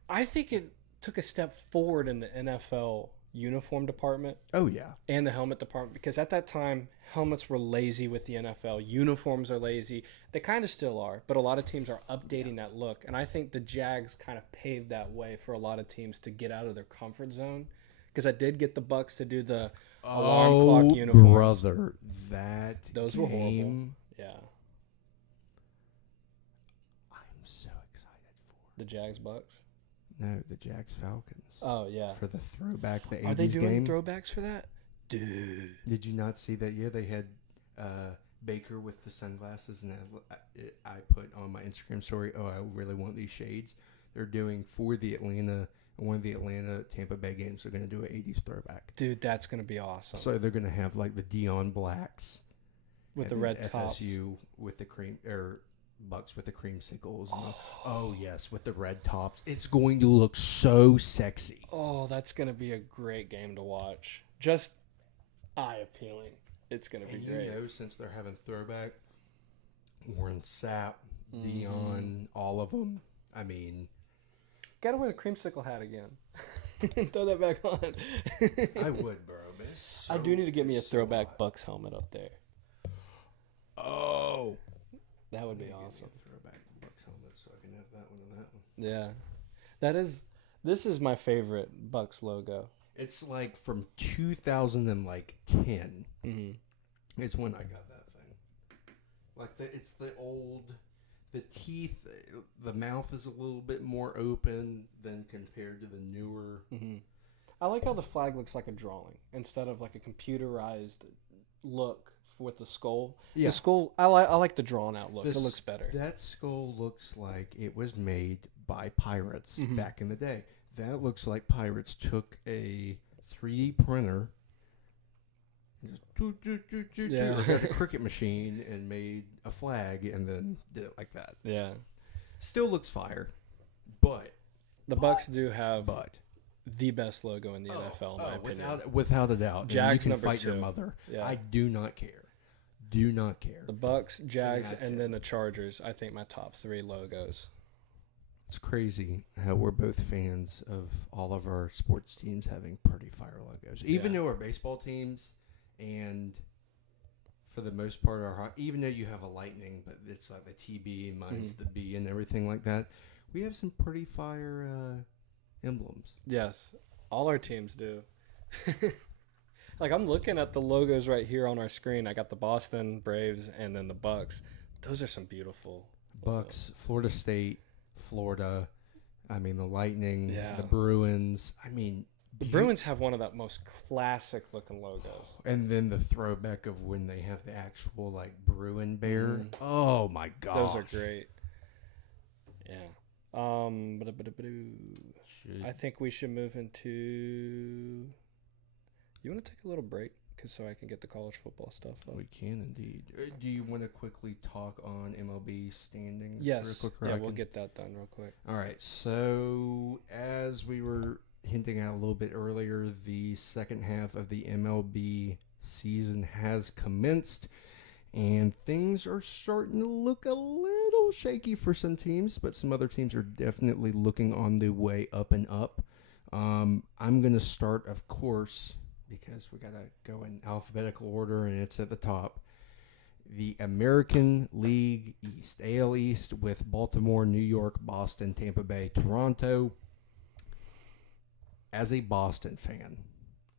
I think it took a step forward in the NFL uniform department. Oh, yeah. And the helmet department, because at that time, helmets were lazy with the NFL. Uniforms are lazy. They kind of still are, but a lot of teams are updating that look. And I think the Jags kind of paved that way for a lot of teams to get out of their comfort zone. Because I did get the Bucks to do the alarm clock uniforms. Brother, Those game, were horrible. Yeah. I'm so excited for. The Jags Bucks. No, the Jags Falcons. Oh, yeah. For the throwback, the 80s Are they doing game. throwbacks for that? Dude. Did you not see that? Yeah, they had Baker with the sunglasses, and I put on my Instagram story, I really want these shades. They're doing for the one of the Atlanta Tampa Bay games. They're going to do an 80s throwback. Dude, that's going to be awesome. So they're going to have like the Dion Blacks with the and red then tops. FSU with the cream or Bucks with the creamsicles. Oh yes, with the red tops. It's going to look so sexy. Oh, that's gonna be a great game to watch. Just eye appealing. It's gonna be And great. you know, since they're having throwback, Warren Sapp, Dion, all of them. I mean, Gotta wear the creamsicle hat again. Throw that back on. I would, bro. But it's I do so- need to get me a it's so throwback hot. Bucks helmet up there. Oh, That would be Get me a awesome. throwback Bucks helmet so I can have that one and that one. Yeah. This is my favorite Bucks logo. It's like from 2010. Mm-hmm. It's when I got that thing. Like it's the old, the teeth, the mouth is a little bit more open than compared to the newer. Mm-hmm. I like how the flag looks like a drawing instead of like a computerized look with the skull. Yeah. The skull, I like the drawn out look. This- It looks better. That skull looks like it was made by pirates Mhm. back in the day. That looks like pirates took a 3D printer, just Yeah. or had a cricket machine and made a flag and then did it like that. Yeah. Still looks fire, but The Bucks do have but the best logo in the NFL, in my opinion. without a doubt. And Jags you can number fight your 2. mother. Yeah. I do not care. Do not care. The Bucks, Jags, That's and it. then the Chargers. I think my top 3 logos. It's crazy how we're both fans of all of our sports teams having pretty fire logos. Even Yeah. though our baseball teams and for the most part our even though you have a lightning, but it's like the TB, mine's the B and everything like that, we have some pretty fire emblems. Yes, all our teams do. Like I'm looking at the logos right here on our screen. I got the Boston Braves and then the Bucks. Those are some beautiful Bucks, Florida State, Florida, I mean the Lightning, Yeah. the Bruins. I mean The Bruins have one of the most classic looking logos. and then the throwback of when they have the actual like Bruin bear. Oh my god. Those are great. Yeah. I think we should move into. You want to take a little break, so I can get the college football stuff up. We can indeed. Do you want to quickly talk on MLB standings? Yes. Real quick, Yeah, we'll get that done real quick. All right. So as we were hinting at a little bit earlier, the second half of the MLB season has commenced, and things are starting to look a little shaky for some teams, but some other teams are definitely looking on the way up and up. I'm going to start, of course, because we got to go in alphabetical order, and it's at the top. The American League East, AL East, with Baltimore, New York, Boston, Tampa Bay, Toronto. As a Boston fan,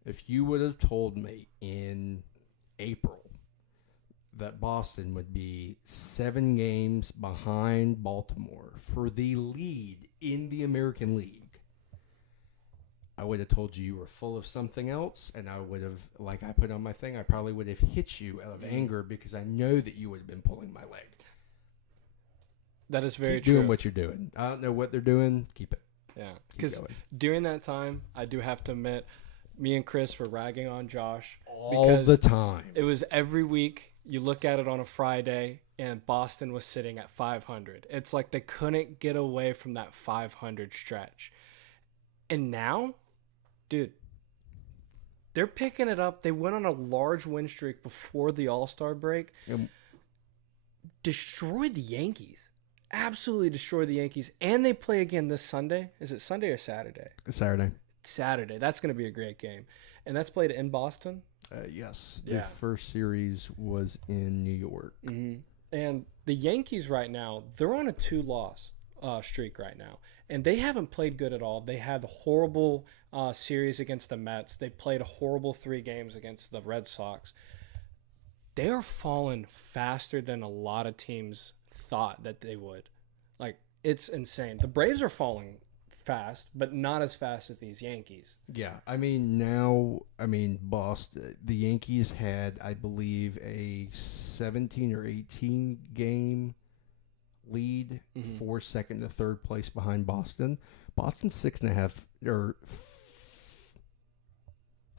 if you would have told me in April that Boston would be 7 games behind Baltimore for the lead in the American League, I would have told you were full of something else, and I would have, like I put on my thing, I probably would have hit you out of anger because I know that you would have been pulling my leg. That is very Keep true. doing what you're doing. I don't know what they're doing. Keep it. Yeah, because going. during that time, I do have to admit, me and Chris were ragging on Josh All because the time. it was every week. You look at it on a Friday, and Boston was sitting at 500. It's like they couldn't get away from that 500 stretch. And now, dude, they're picking it up. They went on a large win streak before the All-Star break. Destroyed the Yankees. Absolutely destroyed the Yankees. And they play again this Sunday. Is it Sunday or Saturday? Saturday. Saturday. That's going to be a great game. And that's played in Boston. Yes. Yeah. The first series was in New York. Mm-hmm. And the Yankees right now, they're on a 2-loss streak right now. And they haven't played good at all. They had a horrible series against the Mets. They played a horrible 3 games against the Red Sox. They are falling faster than a lot of teams thought that they would. Like, it's insane. The Braves are falling fast, but not as fast as these Yankees. Yeah. Boston, the Yankees had, I believe, a 17 or 18 game lead for second to third place behind Boston. Boston's 6.5 or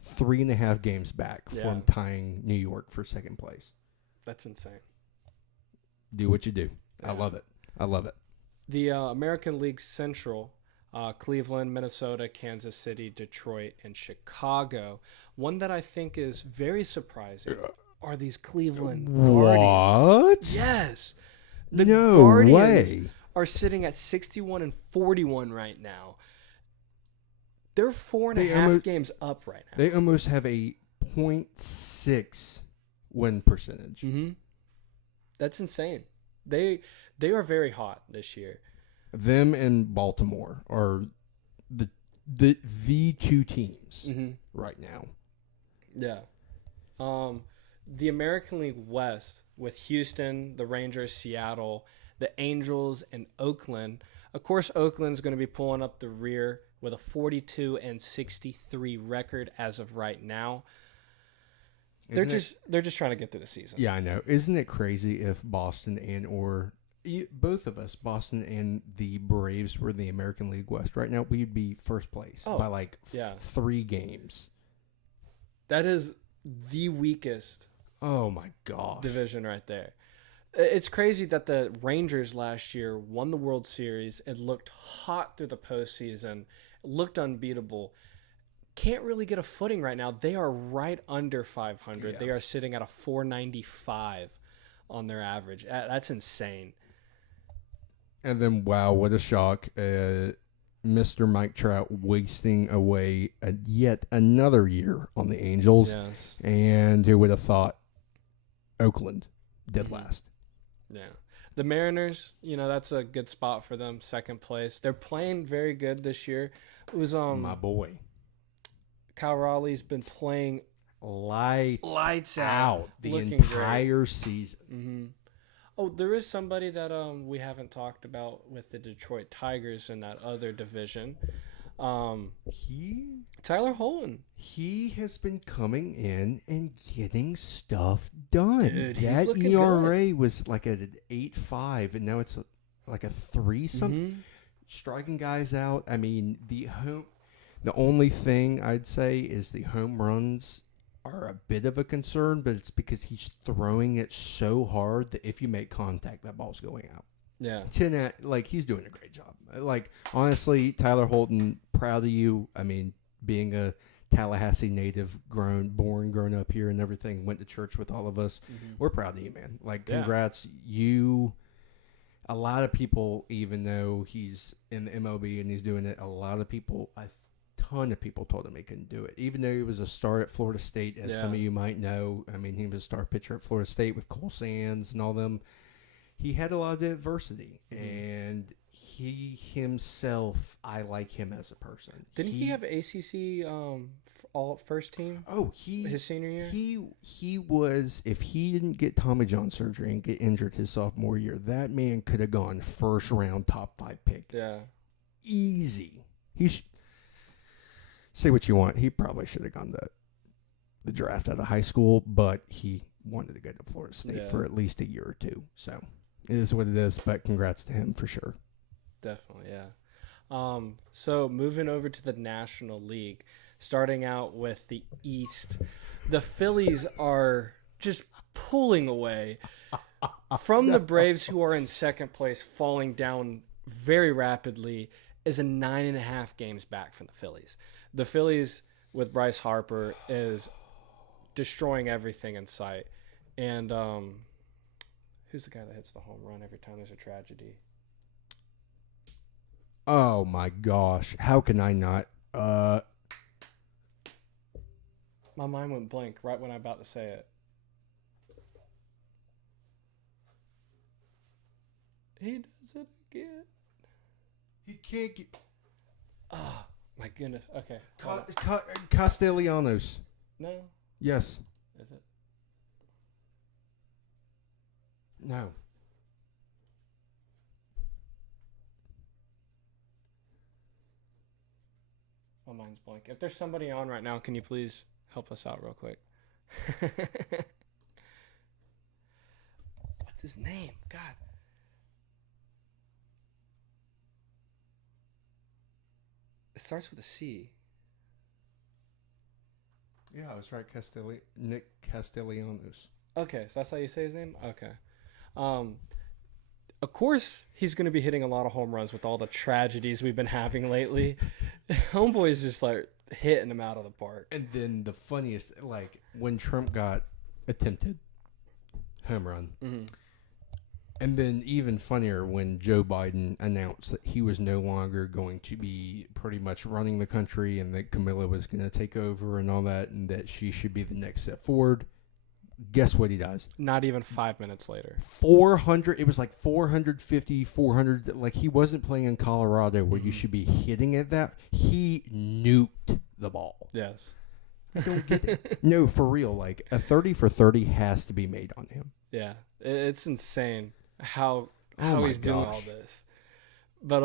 3.5 games back from Yeah. tying New York for second place. That's insane. Do what you do. I love it. I love it. The American League Central, Cleveland, Minnesota, Kansas City, Detroit, and Chicago. One that I think is very surprising are these Cleveland Guardians. What? Yes. The No Guardians way. are sitting at 61 and 41 right now. They're 4.5 games up right now. They almost have a .6 win percentage. Mm-hmm. That's insane. They are very hot this year. Them and Baltimore are the two teams right now. Yeah. The American League West with Houston, the Rangers, Seattle, the Angels, and Oakland. Of course, Oakland's going to be pulling up the rear with a 42 and 63 record as of right now. They're just trying to get through the season. Yeah, I know. Isn't it crazy if Boston both of us, Boston and the Braves, were in the American League West right now? We'd be first place by like 3 games. That is the weakest Oh my gosh. division right there. It's crazy that the Rangers last year won the World Series and looked hot through the postseason, looked unbeatable. Can't really get a footing right now. They are right under 500. Yeah. They are sitting at a 495 on their average. That's insane. And then, wow, what a shock. Mr. Mike Trout wasting away yet another year on the Angels. Yes. And who would have thought Oakland did last? Yeah. The Mariners, that's a good spot for them, second place. They're playing very good this year. It was My boy. Kyle Raleigh's been playing Lights out. the Looking entire season. Mm-hmm. Oh, there is somebody that we haven't talked about with the Detroit Tigers in that other division. Tyler Holton. He has been coming in and getting stuff done. Dude, he's that looking ERA was like at an 8.5, and now it's like a 3 something. Striking guys out. I mean, the only thing I'd say is the home runs are a bit of a concern, but it's because he's throwing it so hard that if you make contact, that ball's going out. Yeah. He's doing a great job. Like, honestly, Tyler Holton, proud of you. I mean, being a Tallahassee native, grown up here and everything, went to church with all of us. We're proud of you, man. Like, congrats. You, a lot of people, even though he's in the MLB and he's doing it, a ton of people told him he couldn't do it. Even though he was a star at Florida State, as some of you might know. I mean, he was a star pitcher at Florida State with Cole Sands and all them. He had a lot of adversity, and he himself, I like him as a person. Didn't he have ACC all first team? Oh, his senior year. He was, if he didn't get Tommy John surgery and get injured his sophomore year, that man could have gone first round, top 5 pick. Yeah, easy. Say what you want. He probably should have gone the draft out of high school, but he wanted to go to Florida State for at least a year or two. So it is what it is, but congrats to him for sure. Definitely, yeah. So moving over to the National League, starting out with the East, the Phillies are just pulling away from the Braves, who are in second place, falling down very rapidly, is a 9.5 games back from the Phillies. The Phillies with Bryce Harper is destroying everything in sight. And who's the guy that hits the home run every time there's a tragedy? Oh my gosh. How can I not? My mind went blank right when I'm about to say it. He does it again. He can't get. Oh, my goodness. Okay. Castellanos. No? Yes. Is it? No. My mind's blank. If there's somebody on right now, can you please help us out real quick? What's his name? God. It starts with a C. Yeah, I was right. Nick Castellanos. Okay, so that's how you say his name? Okay. of course, he's going to be hitting a lot of home runs with all the tragedies we've been having lately. Homeboy's just like hitting them out of the park. And then the funniest, like when Trump got attempted home run. Mm-hmm. And then even funnier when Joe Biden announced that he was no longer going to be pretty much running the country and that Camilla was going to take over and all that and that she should be the next step forward. Guess what he does? Not even 5 minutes later. 400, it was like 450, 400, like he wasn't playing in Colorado where you should be hitting it that. He nuked the ball. Yes. I don't get it. No, for real, like a 30 for 30 has to be made on him. Yeah. It's insane how my he's doing all gosh. this. But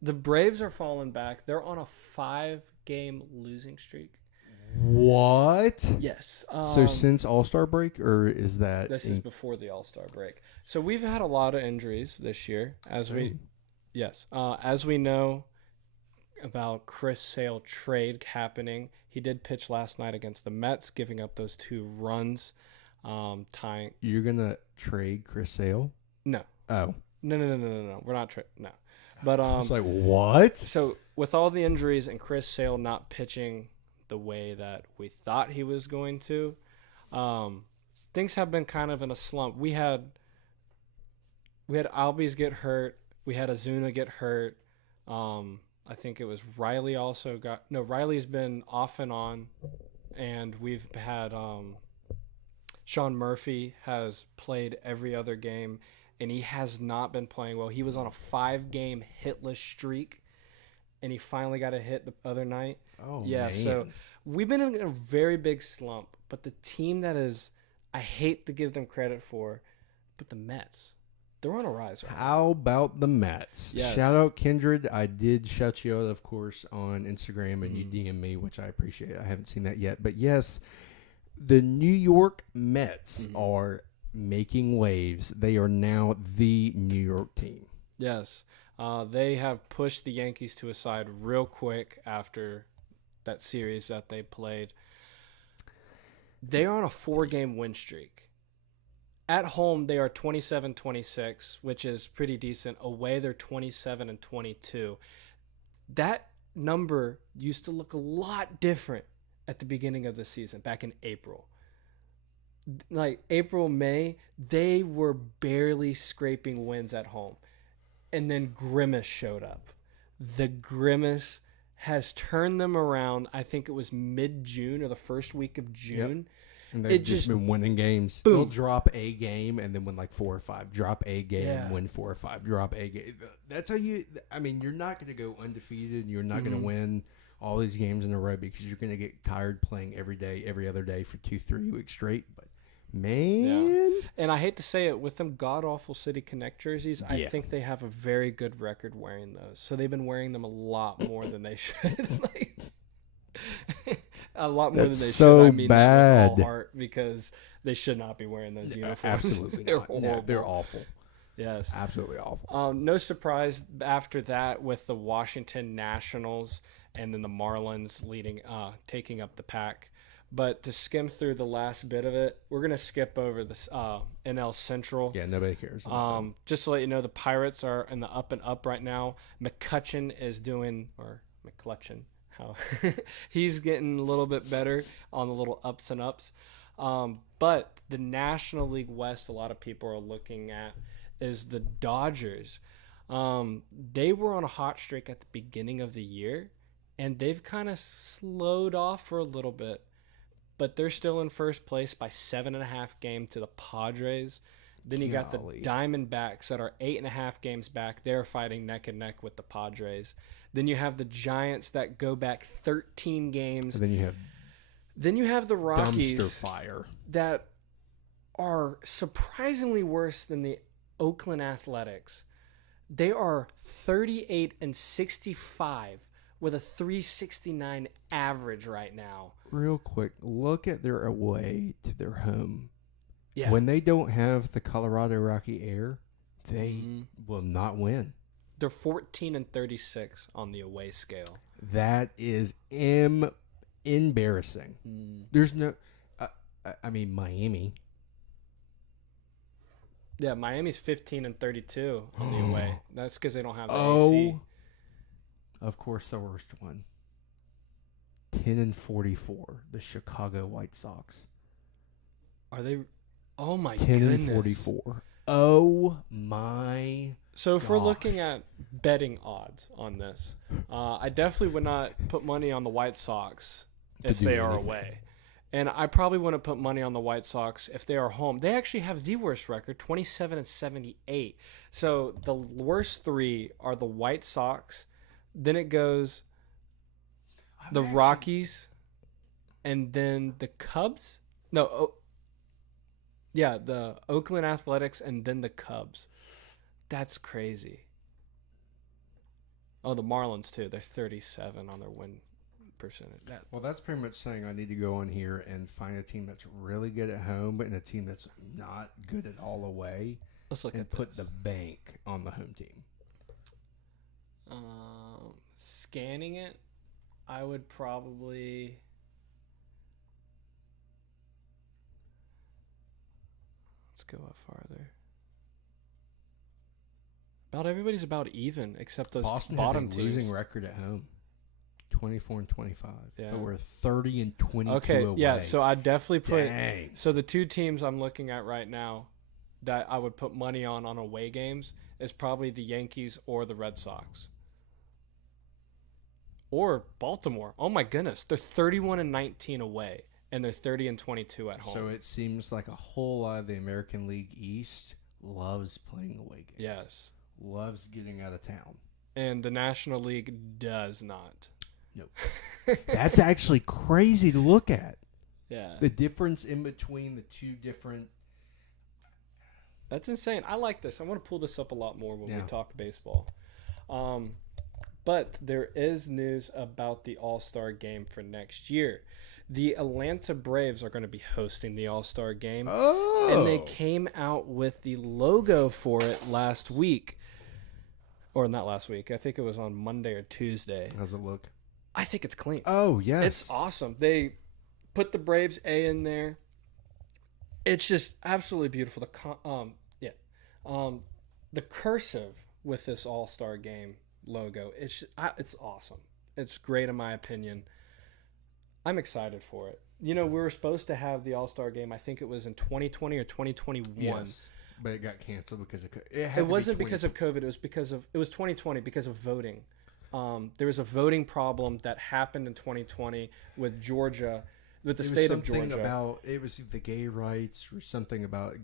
the Braves are falling back. They're on a 5-game losing streak. What? Yes. So since All-Star break, or is that This is before the All-Star break. So we've had a lot of injuries this year, as we know about Chris Sale trade happening. He did pitch last night against the Mets, giving up those 2 runs, tying. You're gonna trade Chris Sale? No, Oh, no. We're not no. But I was like, what? so with all the injuries and Chris Sale not pitching the way that we thought he was going to, things have been kind of in a slump. We had Albies get hurt. We had Azuna get hurt. I think it was Riley also got – no, Riley's been off and on. And we've had Sean Murphy has played every other game, and he has not been playing well. He was on a 5-game hitless streak, and he finally got a hit the other night. Oh, yeah, man. so we've been in a very big slump. But the team that is – I hate to give them credit for, but the Mets – they're on a rise right now. How about the Mets? Yes. Shout out Kindred. I did shout you out, of course, on Instagram, and you DM me, which I appreciate. I haven't seen that yet. But yes, the New York Mets are making waves. They are now the New York team. Yes. They have pushed the Yankees to a side real quick after that series that they played. They're on a 4-game win streak. At home, they are 27-26, which is pretty decent. Away, they're 27-22. That number used to look a lot different at the beginning of the season, back in April. Like April, May, they were barely scraping wins at home. And then Grimace showed up. The Grimace has turned them around. I think it was mid-June or the first week of June. Yep. And they've just been winning games. Boom. They'll drop a game and then win like 4 or 5. Drop a game, Yeah. win 4 or 5. Drop a game. That's how you. I mean, you're not going to go undefeated. You're not going to win all these games in a row because you're going to get tired playing every day, every other day for 2-3 weeks straight. But man, And I hate to say it, with them god-awful City Connect jerseys, I Yeah. think they have a very good record wearing those. So they've been wearing them a lot more than they should. Like, a lot more That's than they so should. I mean that bad. with all heart, because they should not be wearing those uniforms. absolutely They're not. horrible. No, they're awful. Yes. Absolutely awful. No surprise after that with the Washington Nationals and then the Marlins taking up the pack. But to skim through the last bit of it, we're going to skip over this NL Central. Yeah, nobody cares. about them. Just to let you know, the Pirates are in the up and up right now. McCutcheon is doing, or McClutcheon, how he's getting a little bit better on the little ups and ups. But the National League West, a lot of people are looking at, is the Dodgers. They were on a hot streak at the beginning of the year, and they've kind of slowed off for a little bit. But they're still in first place by 7.5 games to the Padres. Then you got the Golly. Diamondbacks that are 8.5 games back. They're fighting neck and neck with the Padres. Then you have the Giants that go back 13 games. And Then you have the dumpster Rockies fire. that are surprisingly worse than the Oakland Athletics. They are 38-65 with a 369 average right now. Real quick, look at their away to their home. Yeah. When they don't have the Colorado Rocky air, they will not win. They're 14-36 on the away scale. That is embarrassing. There's no, I mean, Miami. Yeah, Miami's 15-32 on the away. That's because they don't have the Oh, AC. of course, the worst one. 10-44, the Chicago White Sox. Are they? Oh my 10-44. Oh my. So if we're looking Gosh. at betting odds on this, I definitely would not put money on the White Sox if do they are anything. away. And I probably wouldn't put money on the White Sox if they are home. They actually have the worst record, 27-78. So the worst three are the White Sox. Then it goes the Rockies, and then the Cubs. No, yeah, the Oakland Athletics, and then the Cubs. That's crazy. Oh, the Marlins too. They're 37 on their win percentage. Well, that's pretty much saying I need to go in here and find a team that's really good at home and a team that's not good at all away, Let's look and at put this. the bank on the home team. Scanning it, I would probably. Let's go up farther. About everybody's about even except those Boston bottom has a teams. losing record at home, 24-25. Yeah. But we're 30-22 Okay, away. yeah. So I definitely put. Dang. So the two teams I'm looking at right now that I would put money on away games is probably the Yankees or the Red Sox. Or Baltimore. Oh my goodness. They're 31-19 away and they're 30-22 at home. So it seems like a whole lot of the American League East loves playing away games. Yes. Loves getting out of town. And the National League does not. Nope. That's actually crazy to look at. Yeah. The difference in between the two different. That's insane. I like this. I want to pull this up a lot more when we Yeah. talk baseball. But there is news about the All-Star game for next year. The Atlanta Braves are going to be hosting the All-Star game. Oh. And they came out with the logo for it last week. Or not last week. I think it was on Monday or Tuesday. How's it look? I think it's clean. Oh, yes. It's awesome. They put the Braves A in there. It's just absolutely beautiful. The cursive with this All-Star game logo. It's awesome. It's great in my opinion. I'm excited for it. You know, we were supposed to have the All-Star game. I think it was in 2020 or 2021. Yes. But it got canceled because of It wasn't because of COVID. It was 2020 because of voting. There was a voting problem that happened in 2020 with Georgia, with the state of Georgia. It was the gay rights or something about.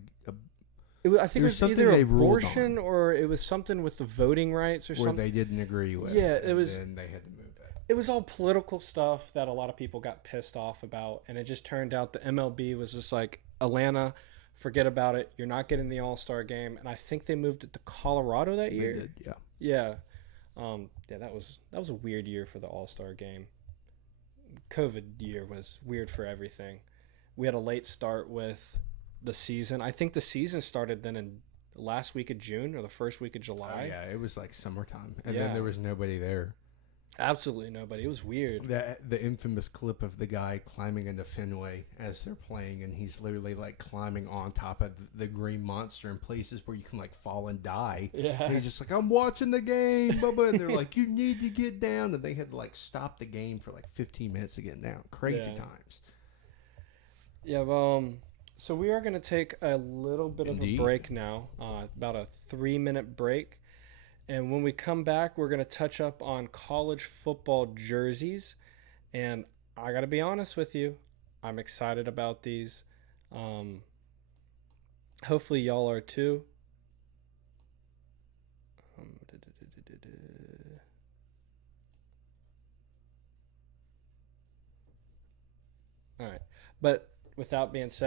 I think it was something either they ruled abortion on. or it was something with the voting rights or Where something. they didn't agree with. Yeah, it was- And they had to move it. It was all political stuff that a lot of people got pissed off about, and it just turned out the MLB was just like, Atlanta, forget about it. You're not getting the All-Star game, and I think they moved it to Colorado that They year. did, yeah. Yeah, that was a weird year for the All-Star game. COVID year was weird for everything. We had a late start with the season. I think the season started then in last week of June or the first week of July. Oh, yeah, it was like summertime, and Yeah. then there was nobody there. Absolutely nobody. It was weird. The infamous clip of the guy climbing into Fenway as they're playing, and he's literally like climbing on top of the green monster in places where you can like fall and die. Yeah. And he's just like, I'm watching the game, Bubba. And they're like, you need to get down. And they had to like stop the game for like 15 minutes to get down. Crazy Yeah. times. Yeah, so we are going to take a little bit Indeed. of a break now, about a 3-minute break. And when we come back, we're going to touch up on college football jerseys. And I got to be honest with you, I'm excited about these. Hopefully y'all are too. All right. But without being said,